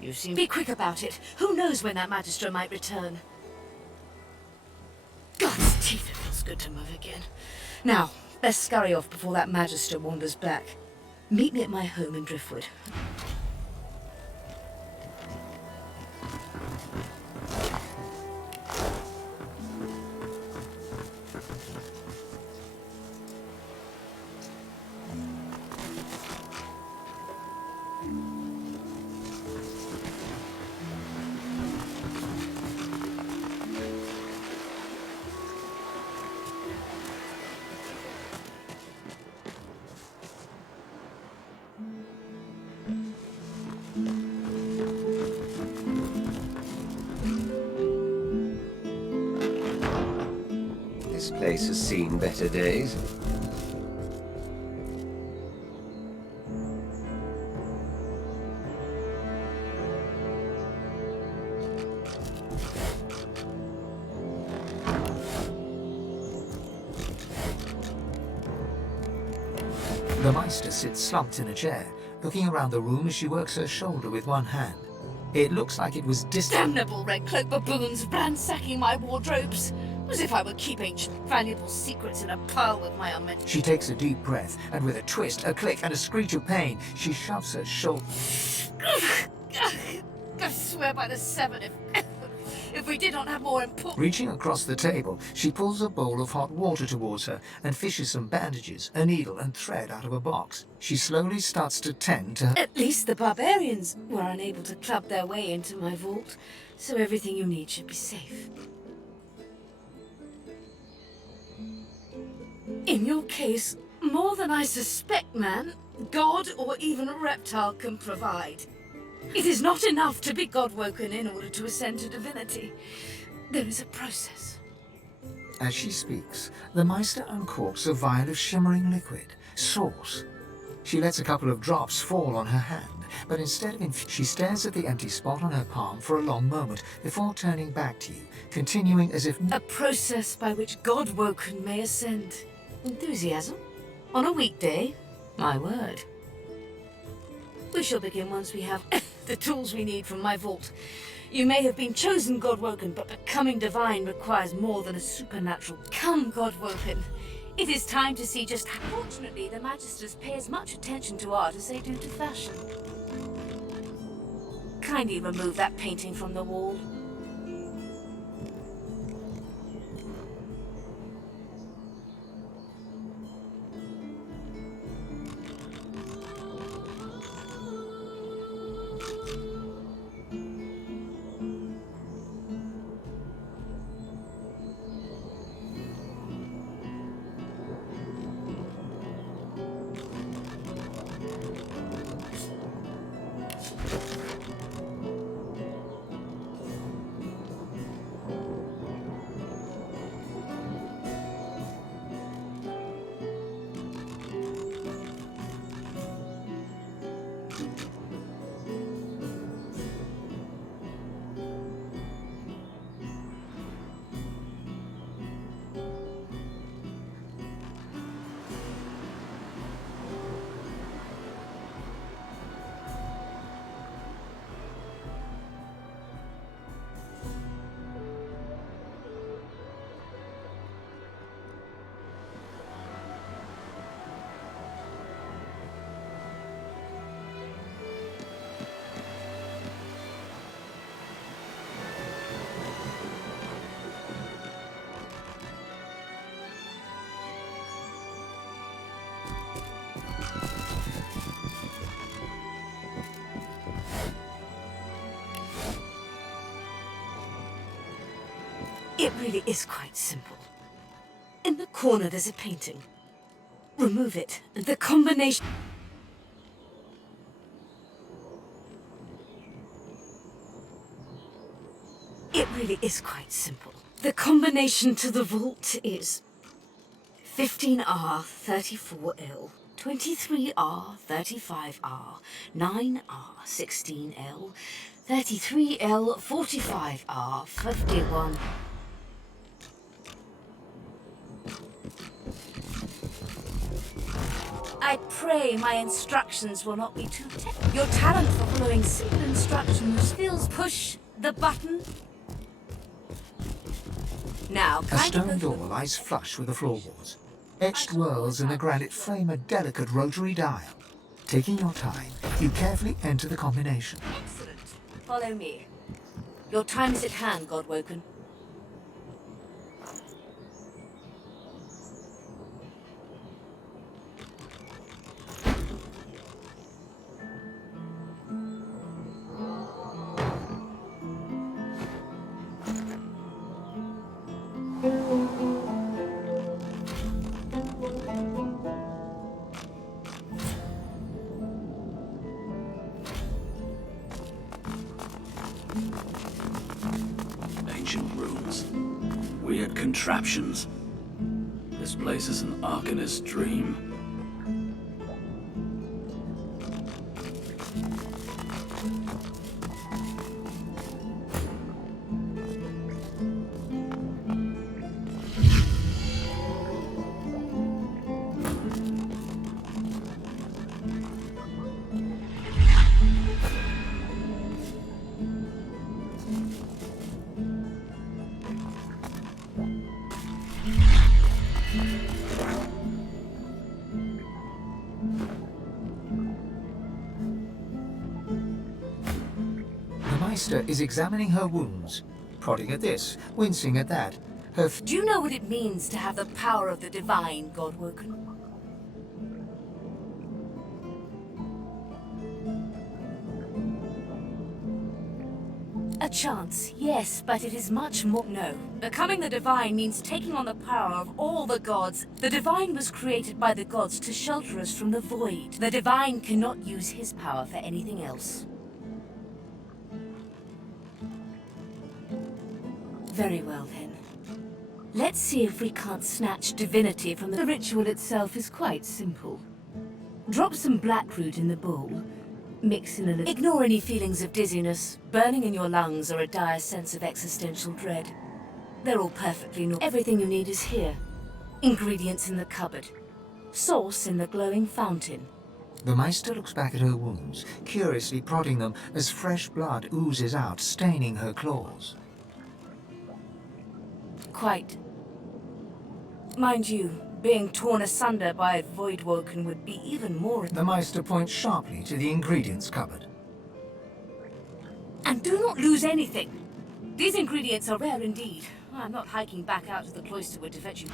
You seem... Be quick about it. Who knows when that Magister might return? God's teeth, it feels good to move again. Now, best scurry off before that Magister wanders back. Meet me at my home in Driftwood. This place has seen better days. The Meister sits slumped in a chair, looking around the room as she works her shoulder with one hand. It looks like it was Damnable red cloak baboons ransacking my wardrobes, as if I were keeping valuable secrets in a pile with my unmentioned. She takes a deep breath, and with a twist, a click, and a screech of pain, she shoves her shoulder. I swear by the seven, if we did not have more important... Reaching across the table, she pulls a bowl of hot water towards her and fishes some bandages, a needle, and thread out of a box. She slowly starts to tend to her... At least the barbarians were unable to club their way into my vault, so everything you need should be safe. In your case, more than I suspect, man, god or even a reptile can provide. It is not enough to be god-woken in order to ascend to divinity. There is a process. As she speaks, the Meister uncorks a vial of shimmering liquid, sauce. She lets a couple of drops fall on her hand, but instead of she stares at the empty spot on her palm for a long moment before turning back to you, continuing as if... A process by which god-woken may ascend. Enthusiasm? On a weekday? My word. We shall begin once we have the tools we need from my vault. You may have been chosen god-woken, but becoming divine requires more than a supernatural. Come, god-woken. It is time to see just how... Fortunately, the Magisters pay as much attention to art as they do to fashion. Kindly remove that painting from the wall. It really is quite simple. In the corner there's a painting. Remove it, and the combination... It really is quite simple. The combination to the vault is 15R 34L, 23R 35R, 9R 16L, 33L 45R 51. I pray my instructions will not be too technical. Your talent for following simple instructions feels push the button. Now, A stone door lies flush with the floorboards. Etched whorls in the granite frame a delicate rotary dial. Taking your time, you carefully enter the combination. Excellent. Follow me. Your time is at hand, Godwoken. things. Weird contraptions. This place is an Arcanist's dream. Is examining her wounds, prodding at this, wincing at that. Do you know what it means to have the power of the divine, Godwoken? A chance, yes, but it is much more. No. Becoming the divine means taking on the power of all the gods. The divine was created by the gods to shelter us from the void. The divine cannot use his power for anything else. Very well, then. Let's see if we can't snatch divinity from the ritual itself is quite simple. Drop some blackroot in the bowl, mix in a little. Ignore any feelings of dizziness, burning in your lungs, or a dire sense of existential dread. They're all perfectly normal. Everything you need is here. Ingredients in the cupboard. Sauce in the glowing fountain. The Meister looks back at her wounds, curiously prodding them as fresh blood oozes out, staining her claws. Quite. Mind you, being torn asunder by a Voidwoken would be even more. The Meister points sharply to the ingredients cupboard. And do not lose anything. These ingredients are rare indeed. I'm not hiking back out to the cloisterwood to fetch you.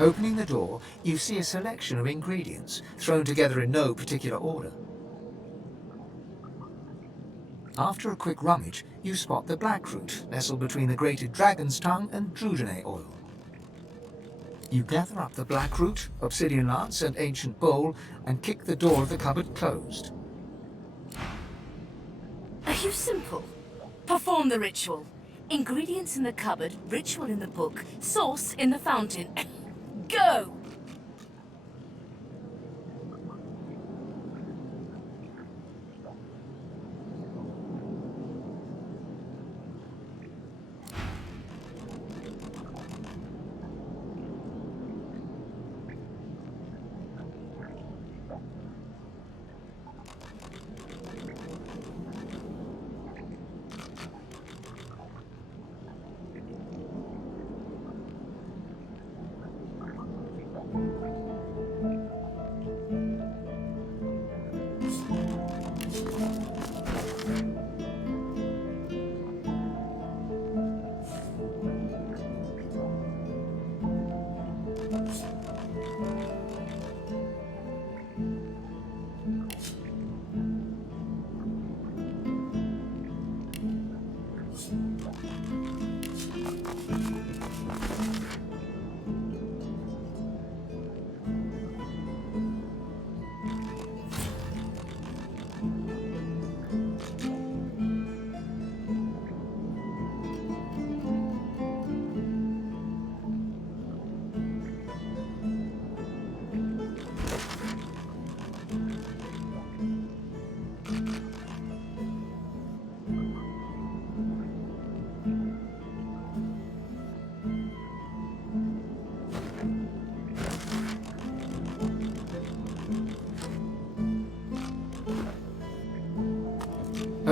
Opening the door, you see a selection of ingredients, thrown together in no particular order. After a quick rummage, you spot the blackroot nestled between the grated dragon's tongue and drudene oil. You gather up the blackroot, obsidian lance, and ancient bowl, and kick the door of the cupboard closed. Are you simple? Perform the ritual. Ingredients in the cupboard, ritual in the book, sauce in the fountain. Go!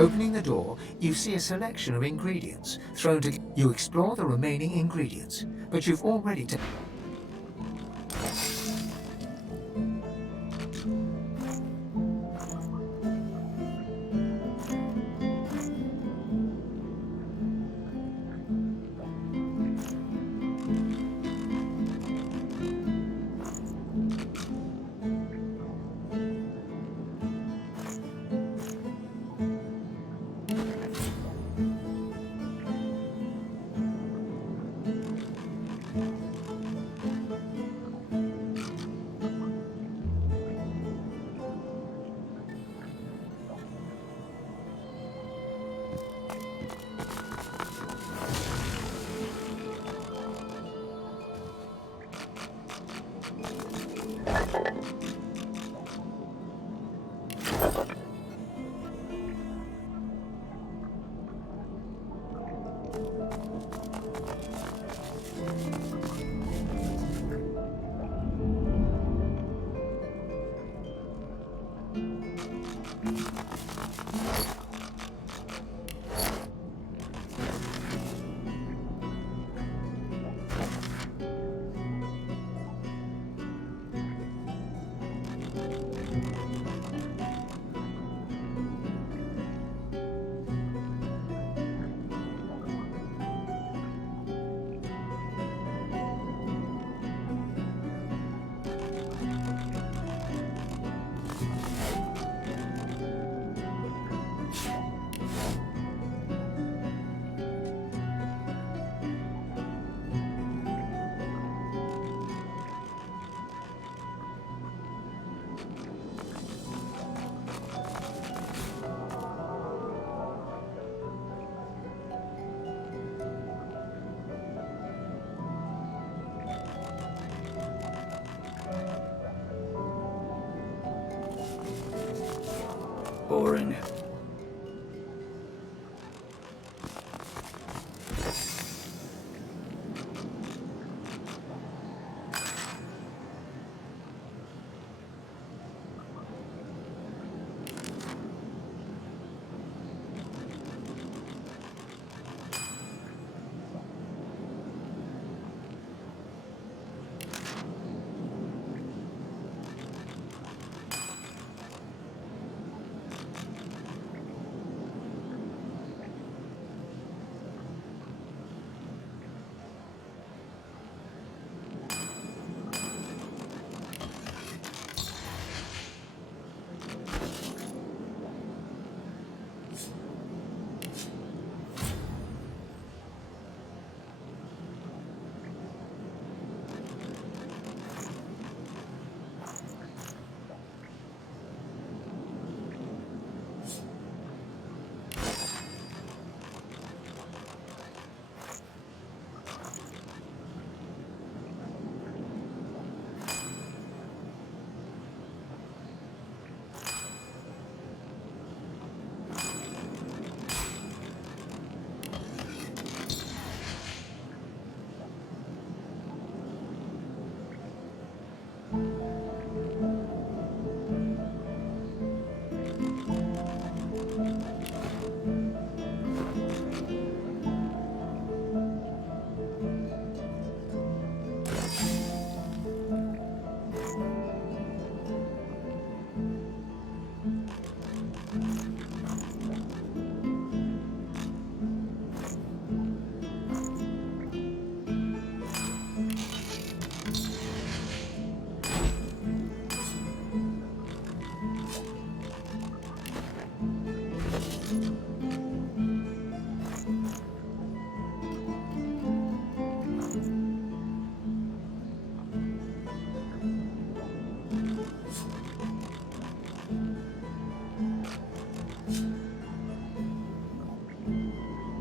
Opening the door, you see a selection of ingredients thrown together. You explore the remaining ingredients, but you've already taken... Boring.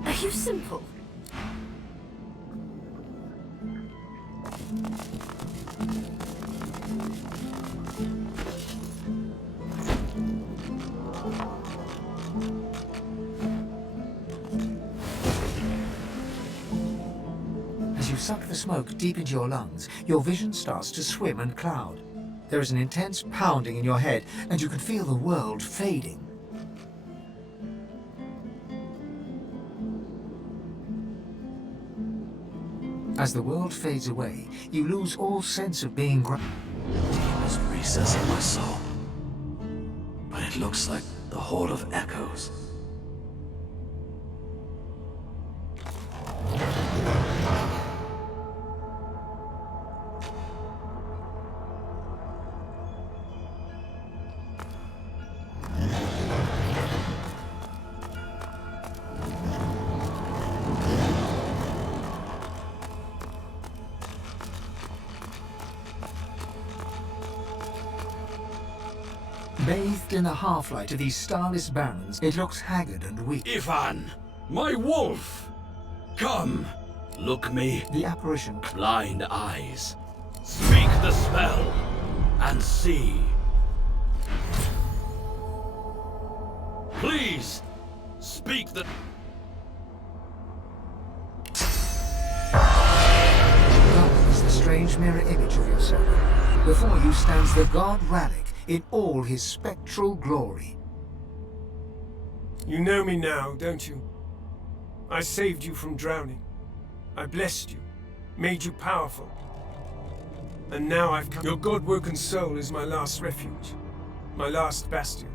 Are you simple? As you suck the smoke deep into your lungs, your vision starts to swim and cloud. There is an intense pounding in your head, and you can feel the world fading. As the world fades away, you lose all sense of being Deepest recess of my soul. But it looks like the Hall of Echoes. Bathed in the half-light of these starless barrens, it looks haggard and weak. Ivan, my wolf! Come, look me. The apparition. Blind eyes. Speak the spell, and see. Please, speak the... God is the strange mirror image of yourself. Before you stands the god Ralik in all his spectral glory. You know me now, don't you? I saved you from drowning. I blessed you, made you powerful. And now I've come. Your God-woken soul is my last refuge, my last bastion.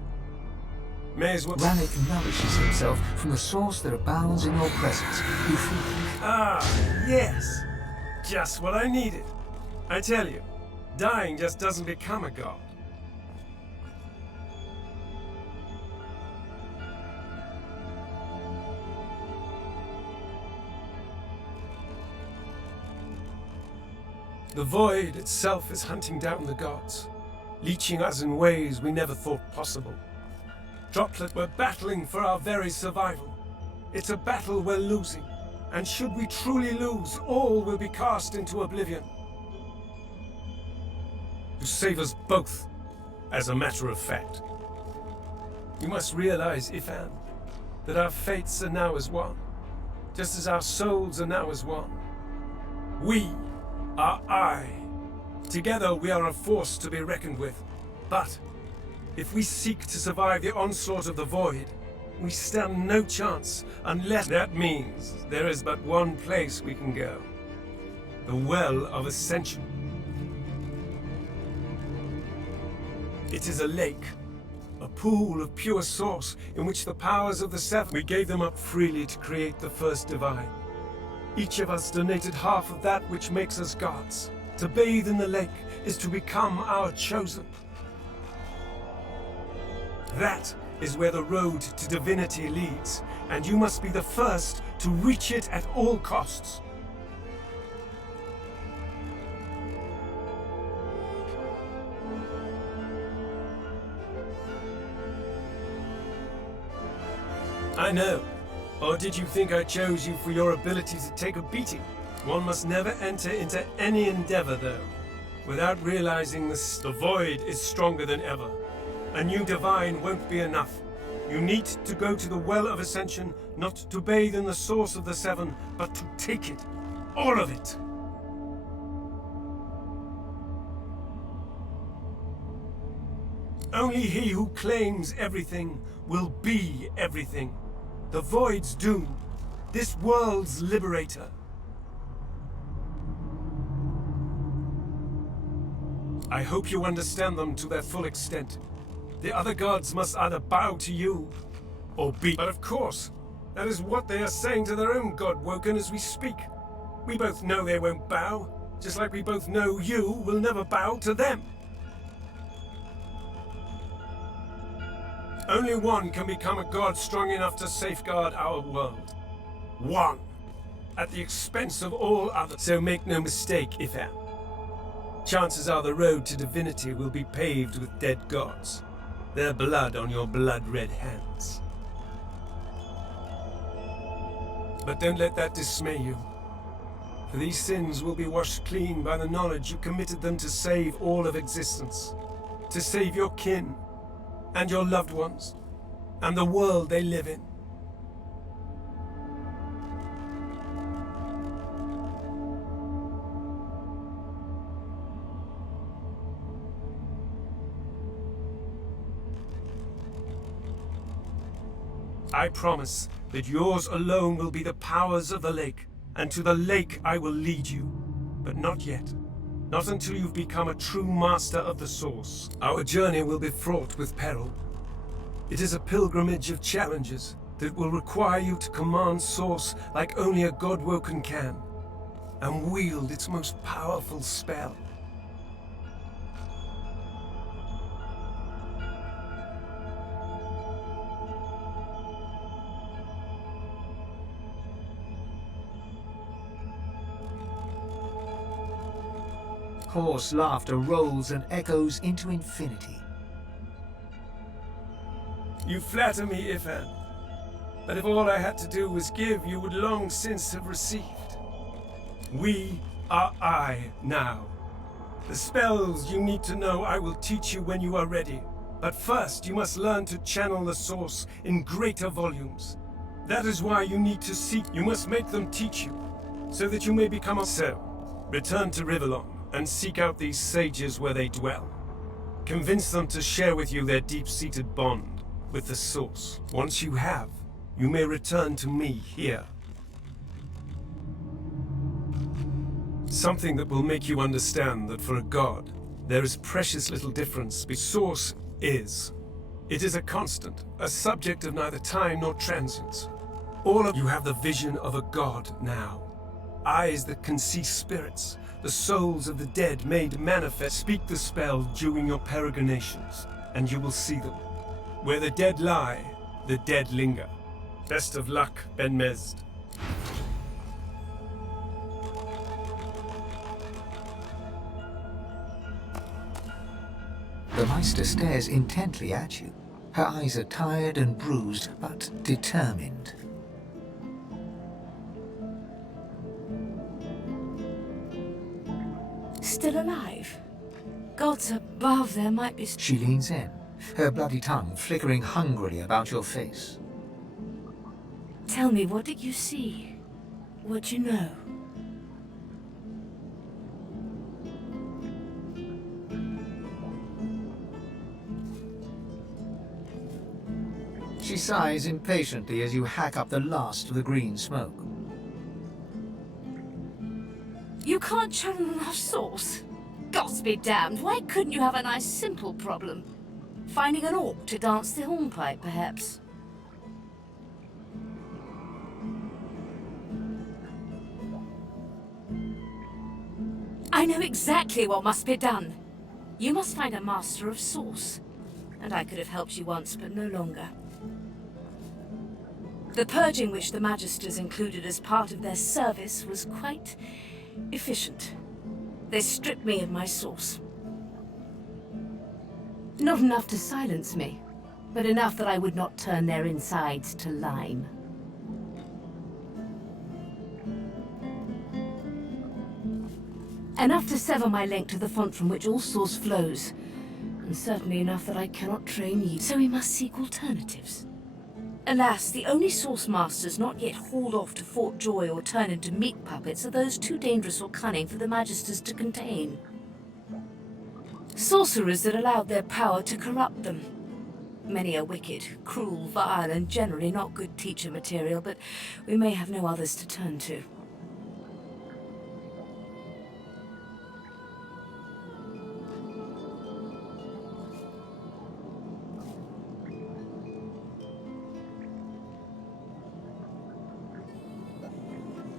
May as well. Ralik nourishes himself from the source that abounds in your presence. You feel. Ah, yes. Just what I needed. I tell you, dying just doesn't become a god. The void itself is hunting down the gods, leeching us in ways we never thought possible. Droplet, we're battling for our very survival. It's a battle we're losing, and should we truly lose, all will be cast into oblivion. To save us both, as a matter of fact. You must realize, Ifan, that our fates are now as one, just as our souls are now as one. We are I. Together we are a force to be reckoned with. But if we seek to survive the onslaught of the void, we stand no chance unless that means there is but one place we can go. The Well of Ascension. It is a lake, a pool of pure source in which the powers of the Seven, we gave them up freely to create the first divine. Each of us donated half of that which makes us gods. To bathe in the lake is to become our chosen. That is where the road to divinity leads, and you must be the first to reach it at all costs. I know. Or did you think I chose you for your ability to take a beating? One must never enter into any endeavor, though, without realizing the void is stronger than ever. A new divine won't be enough. You need to go to the Well of Ascension, not to bathe in the source of the Seven, but to take it. All of it. Only he who claims everything will be everything. The Void's doom, this world's liberator. I hope you understand them to their full extent. The other gods must either bow to you, or be. But of course, that is what they are saying to their own God-woken as we speak. We both know they won't bow, just like we both know you will never bow to them. Only one can become a god strong enough to safeguard our world. One. At the expense of all others. So make no mistake, Ifan. Chances are the road to divinity will be paved with dead gods. Their blood on your blood-red hands. But don't let that dismay you. For these sins will be washed clean by the knowledge you committed them to save all of existence. To save your kin. And your loved ones, and the world they live in. I promise that yours alone will be the powers of the lake, and to the lake I will lead you. But not yet. Not until you've become a true master of the source. Our journey will be fraught with peril. It is a pilgrimage of challenges that will require you to command source like only a God-woken can, and wield its most powerful spell. Hoarse laughter rolls and echoes into infinity. You flatter me, Ifan. But if all I had to do was give, you would long since have received. We are I now. The spells you need to know I will teach you when you are ready. But first you must learn to channel the source in greater volumes. That is why you need to seek. You must make them teach you, so that you may become a... So, return to Rivellon and seek out these sages where they dwell. Convince them to share with you their deep-seated bond with the source. Once you have, you may return to me here. Something that will make you understand that for a god, there is precious little difference. The source is. It is a constant, a subject of neither time nor transience. All of you have the vision of a god now. Eyes that can see spirits, the souls of the dead made manifest. Speak the spell during your peregrinations, and you will see them. Where the dead lie, the dead linger. Best of luck, Ben Mezd. The Meister stares intently at you. Her eyes are tired and bruised, but determined. Still alive? Gods above, there might be... She leans in, her bloody tongue flickering hungrily about your face. Tell me, what did you see? What you know? She sighs impatiently as you hack up the last of the green smoke. You can't channel enough source? Gods be damned, why couldn't you have a nice simple problem? Finding an orc to dance the hornpipe, perhaps? I know exactly what must be done. You must find a master of source. And I could have helped you once, but no longer. The purging which the Magisters included as part of their service was quite efficient. They stripped me of my source. Not enough to silence me, but enough that I would not turn their insides to lime. Enough to sever my link to the font from which all source flows, and certainly enough that I cannot train you, so we must seek alternatives. Alas, the only source masters not yet hauled off to Fort Joy or turned into meat puppets are those too dangerous or cunning for the Magisters to contain. Sorcerers that allowed their power to corrupt them. Many are wicked, cruel, vile, and generally not good teacher material, but we may have no others to turn to.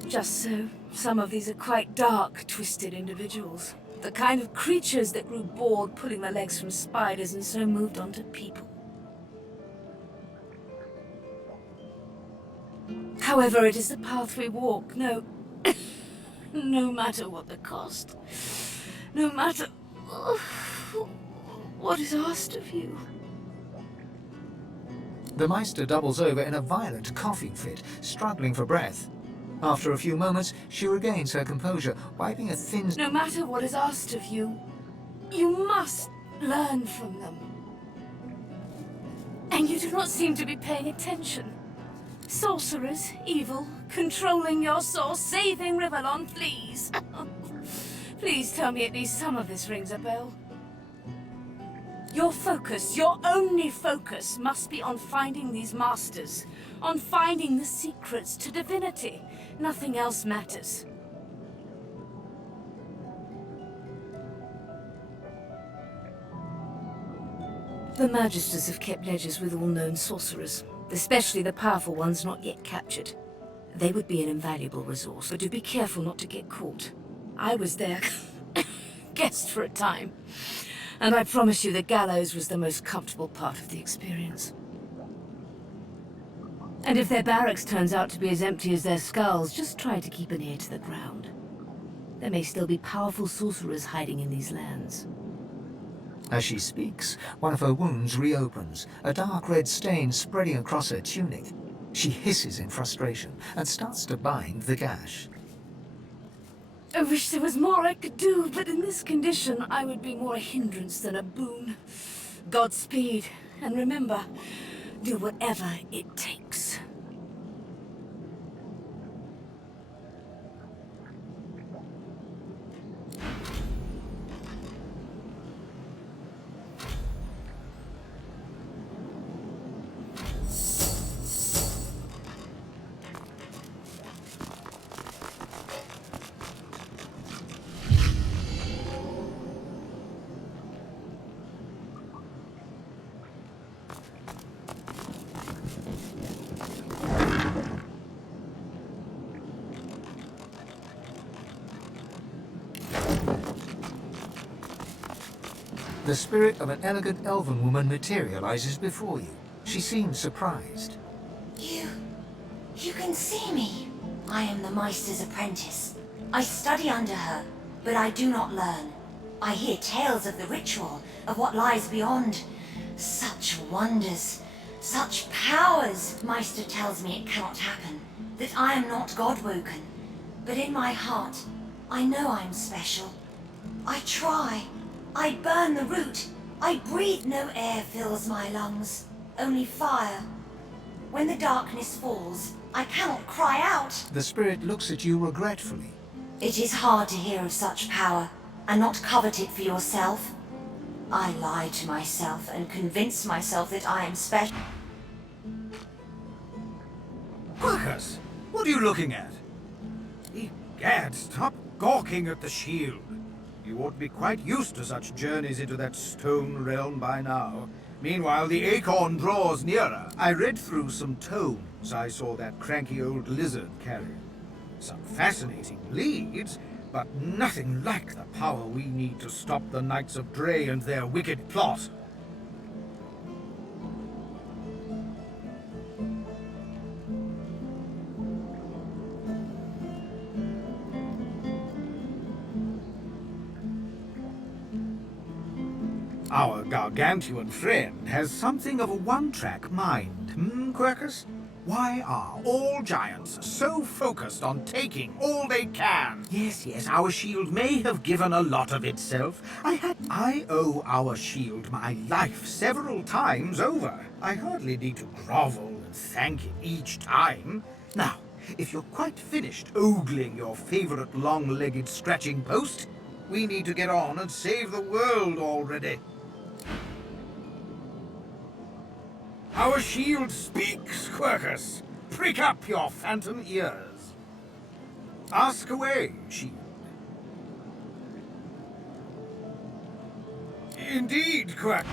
Just so, some of these are quite dark, twisted individuals. The kind of creatures that grew bored pulling their legs from spiders and so moved on to people. However, it is the path we walk, no matter what the cost. No matter what is asked of you. The Meister doubles over in a violent coughing fit, struggling for breath. After a few moments, she regains her composure, wiping a thin... No matter what is asked of you, you must learn from them. And you do not seem to be paying attention. Sorcerers, evil, controlling your source, saving Rivellon, please. Please tell me at least some of this rings a bell. Your focus, your only focus, must be on finding these masters, on finding the secrets to divinity. Nothing else matters. The Magisters have kept ledgers with all known sorcerers, especially the powerful ones not yet captured. They would be an invaluable resource, but do be careful not to get caught. I was their guest for a time, and I promise you the gallows was the most comfortable part of the experience. And if their barracks turns out to be as empty as their skulls, just try to keep an ear to the ground. There may still be powerful sorcerers hiding in these lands. As she speaks, one of her wounds reopens, a dark red stain spreading across her tunic. She hisses in frustration and starts to bind the gash. I wish there was more I could do, but in this condition, I would be more a hindrance than a boon. Godspeed, and remember, do whatever it takes. The spirit of an elegant elven woman materializes before you. She seems surprised. You can see me. I am the Meister's apprentice. I study under her, but I do not learn. I hear tales of the ritual, of what lies beyond. Such wonders, such powers. Meister tells me it cannot happen, that I am not God-woken. But in my heart, I know I'm special. I try. I burn the root. I breathe, no air fills my lungs, only fire. When the darkness falls, I cannot cry out. The spirit looks at you regretfully. It is hard to hear of such power, and not covet it for yourself. I lie to myself and convince myself that I am special. Quirkus, what are you looking at? Egad, stop gawking at the shield. You ought to be quite used to such journeys into that stone realm by now. Meanwhile, the acorn draws nearer. I read through some tomes I saw that cranky old lizard carrying. Some fascinating leads, but nothing like the power we need to stop the Knights of Dre and their wicked plot. Our gargantuan friend has something of a one-track mind, Quirkus? Why are all giants so focused on taking all they can? Yes, our shield may have given a lot of itself. I owe our shield my life several times over. I hardly need to grovel and thank it each time. Now, if you're quite finished ogling your favorite long-legged scratching post, we need to get on and save the world already. Our shield speaks, Quirkus. Prick up your phantom ears. Ask away, shield. Indeed, Quirk.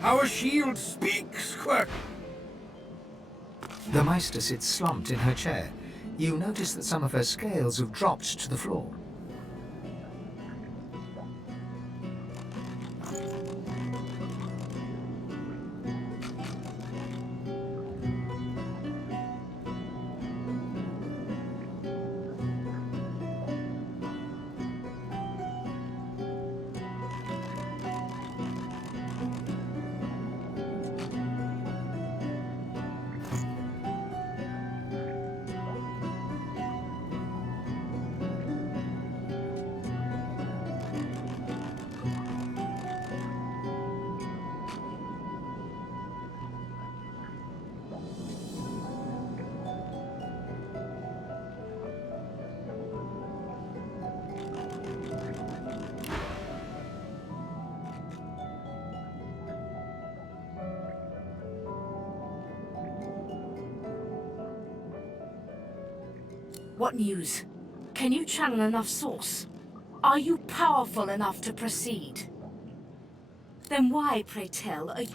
Our shield speaks, Quirk. The Meister sits slumped in her chair. You notice that some of her scales have dropped to the floor. What news? Can you channel enough source? Are you powerful enough to proceed? Then why, pray tell, are you...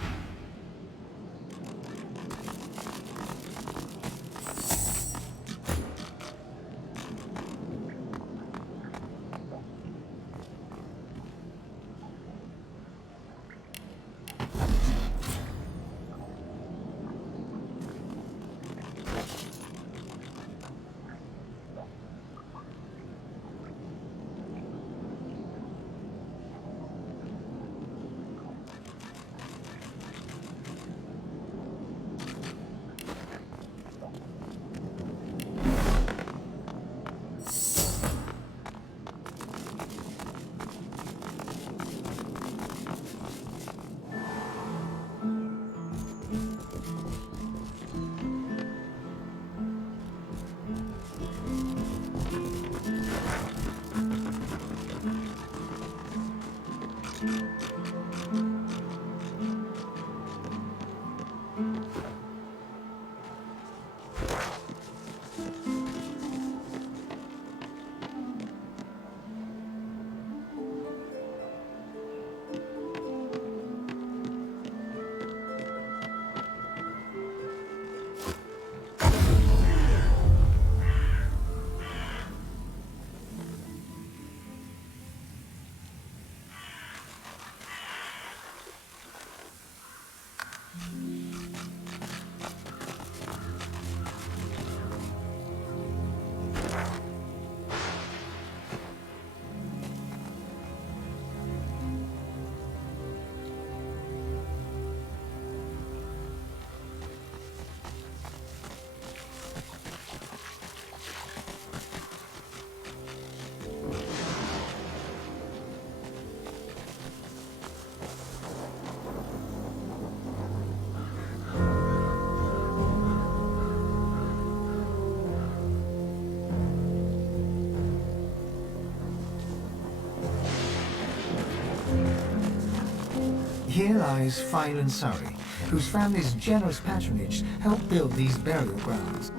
Here lies Phylan Surrey, whose family's generous patronage helped build these burial grounds.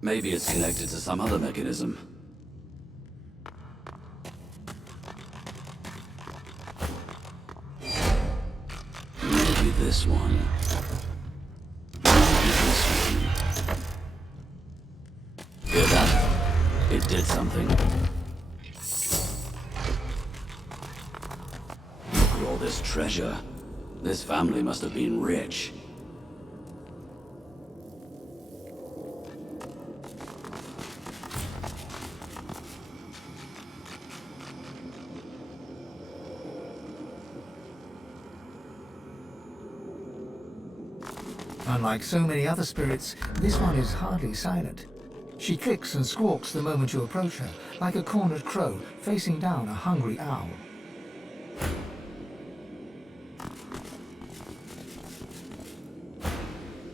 Maybe it's connected to some other mechanism. Maybe this one. Maybe this one. Hear that? It did something. Look at all this treasure. This family must have been rich. Unlike so many other spirits, this one is hardly silent. She clicks and squawks the moment you approach her, like a cornered crow facing down a hungry owl.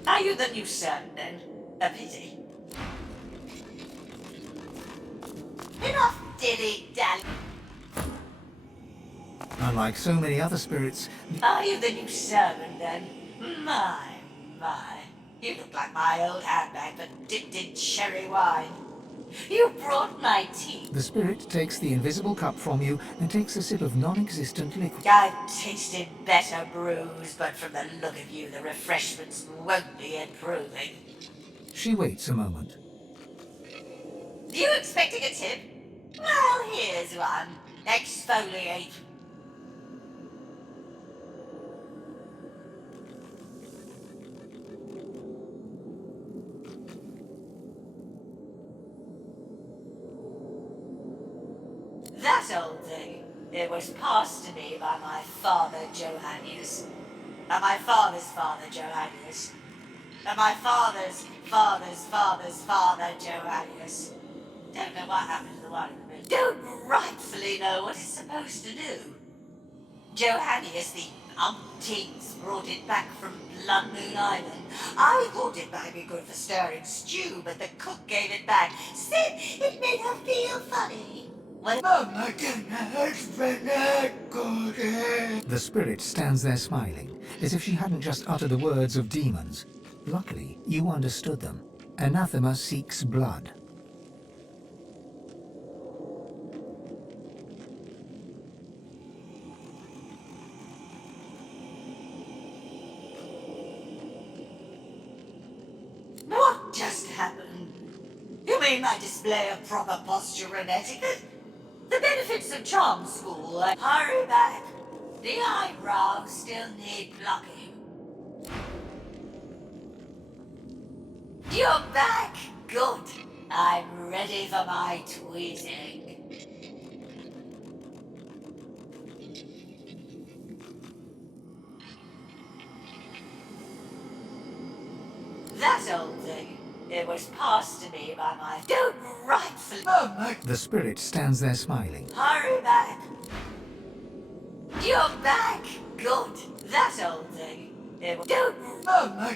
Are you the new servant, then? A pity. Enough dilly-dally. Unlike so many other spirits... Are you the new servant, then? My. You look like my old handbag, but dipped in cherry wine. You brought my tea. The spirit takes the invisible cup from you and takes a sip of non-existent liquid. I've tasted better brews, but from the look of you, the refreshments won't be improving. She waits a moment. You expecting a tip? Well, here's one. Exfoliate. That old thing, it was passed to me by my father, Johannes. And my father's father, Johannes. And my father's father's father's father, Johannes. Don't know what happened to the one in the middle, don't rightfully know what it's supposed to do. Johannes, the umpteenth, brought it back from Blood Moon Island. I thought it might be good for stirring stew, but the cook gave it back. Said it made her feel funny. The spirit stands there smiling, as if she hadn't just uttered the words of demons. Luckily, you understood them. Anathema seeks blood. What just happened? You mean my display of proper posture and etiquette? The benefits of charm school. Hurry back. The eyebrows still need plucking. You're back. Good. I'm ready for my tweezing. That old thing. It was passed to me by my don't rightfully. The spirit stands there smiling. Hurry back. You're back. Good. That old thing. It was don't.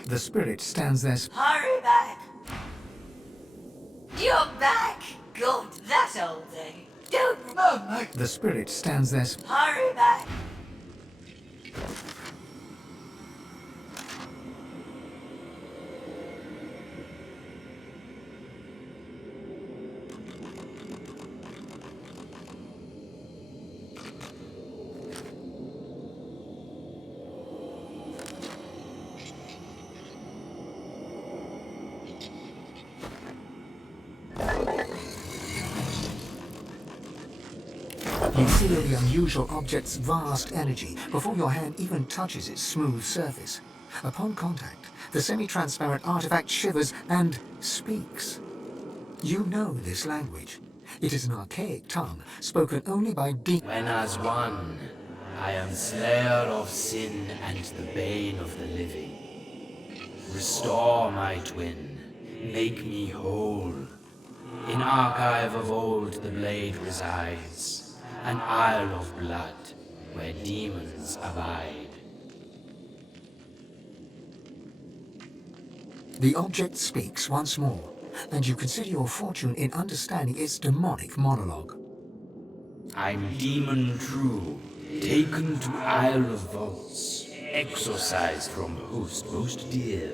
The spirit stands there. Hurry back. You're back. Good. That old thing. Don't. The spirit stands there. Hurry back. You feel the unusual object's vast energy before your hand even touches its smooth surface. Upon contact, the semi-transparent artifact shivers and speaks. You know this language. It is an archaic tongue, spoken only by When as one, I am slayer of sin and the bane of the living. Restore my twin, make me whole. In archive of old the blade resides, an isle of blood where demons abide. The object speaks once more, and you consider your fortune in understanding its demonic monologue. I'm demon true, taken to Isle of Vaults, exorcised from host most dear.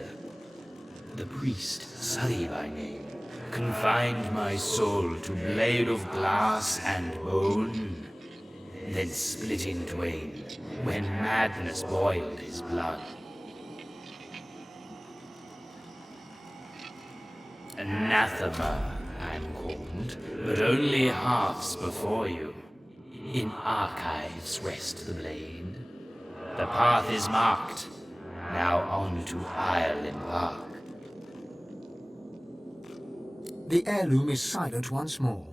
The priest, Sully by name, confined my soul to blade of glass and bone, then split in twain when madness boiled his blood. Anathema, I'm called, but only halves before you. In archives rest the blade. The path is marked, now on to Isle embark. The heirloom is silent once more.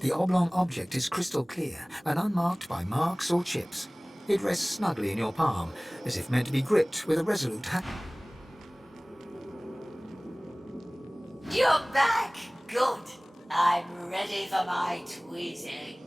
The oblong object is crystal clear and unmarked by marks or chips. It rests snugly in your palm, as if meant to be gripped with a resolute hand. You're back. Good. I'm ready for my tweezing.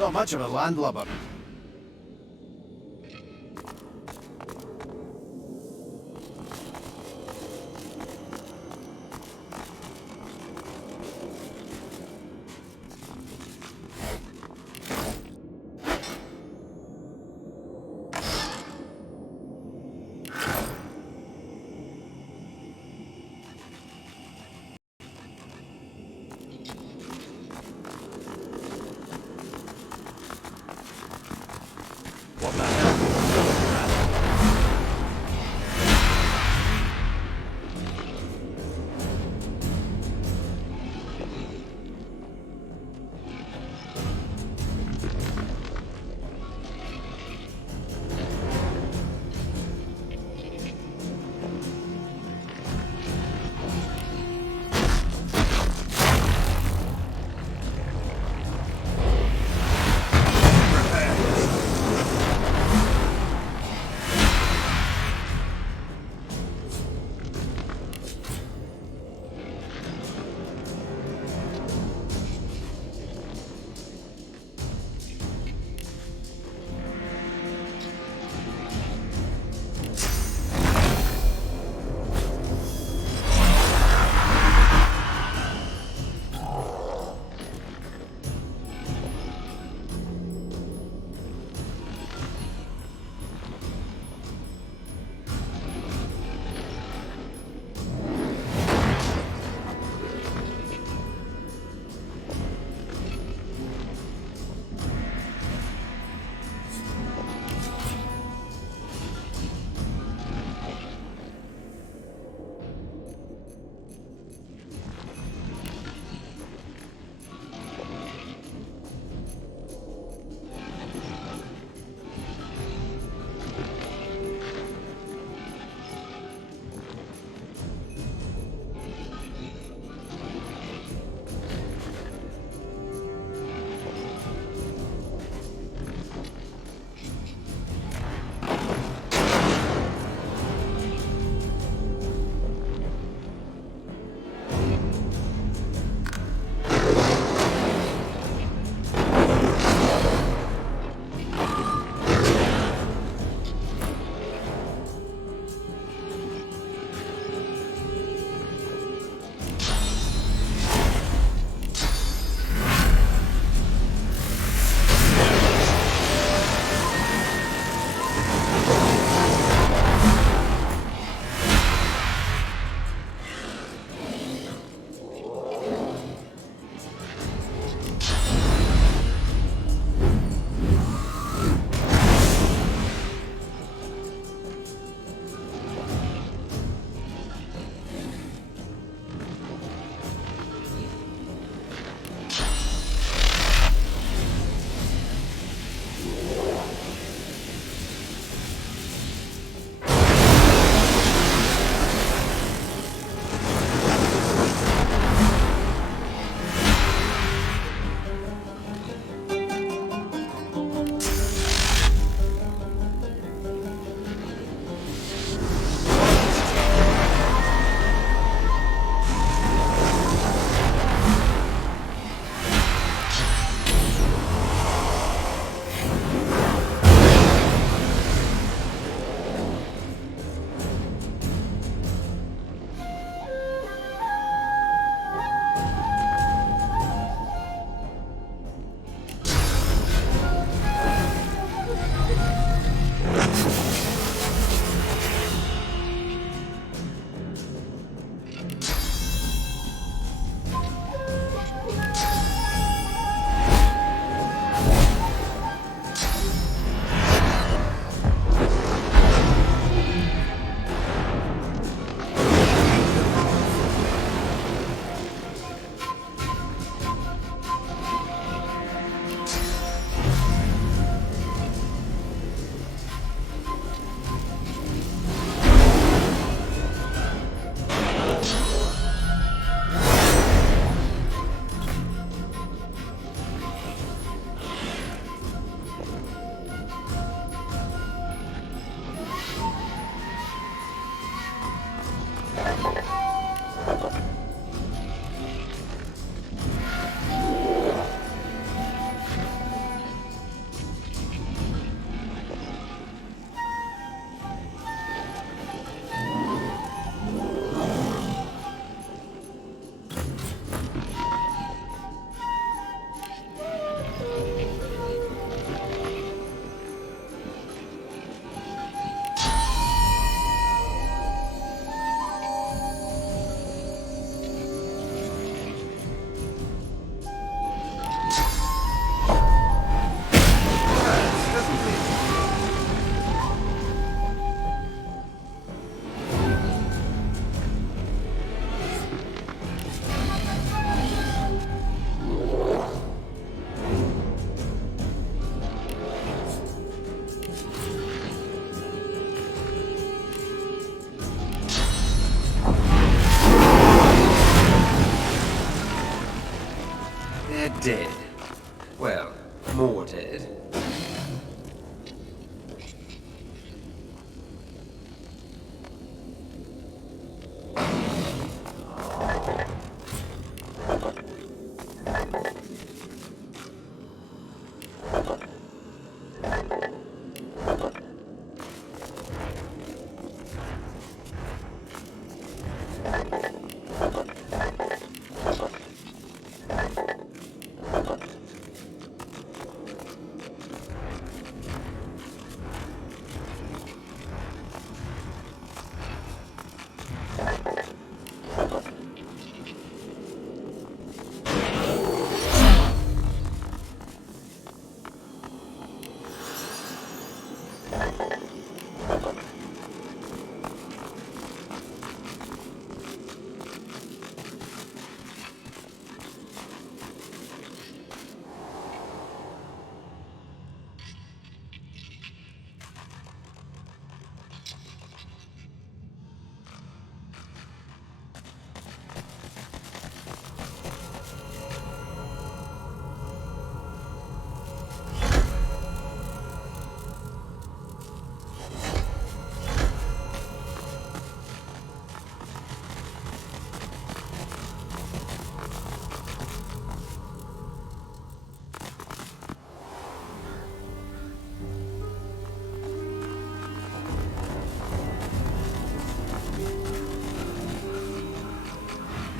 Not much of a landlubber.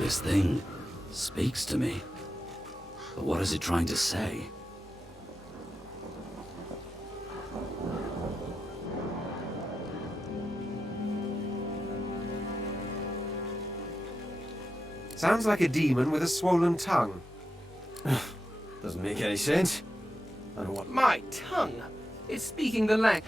This thing speaks to me. But what is it trying to say? Sounds like a demon with a swollen tongue. Doesn't make any sense. I don't want My tongue! It's speaking the language.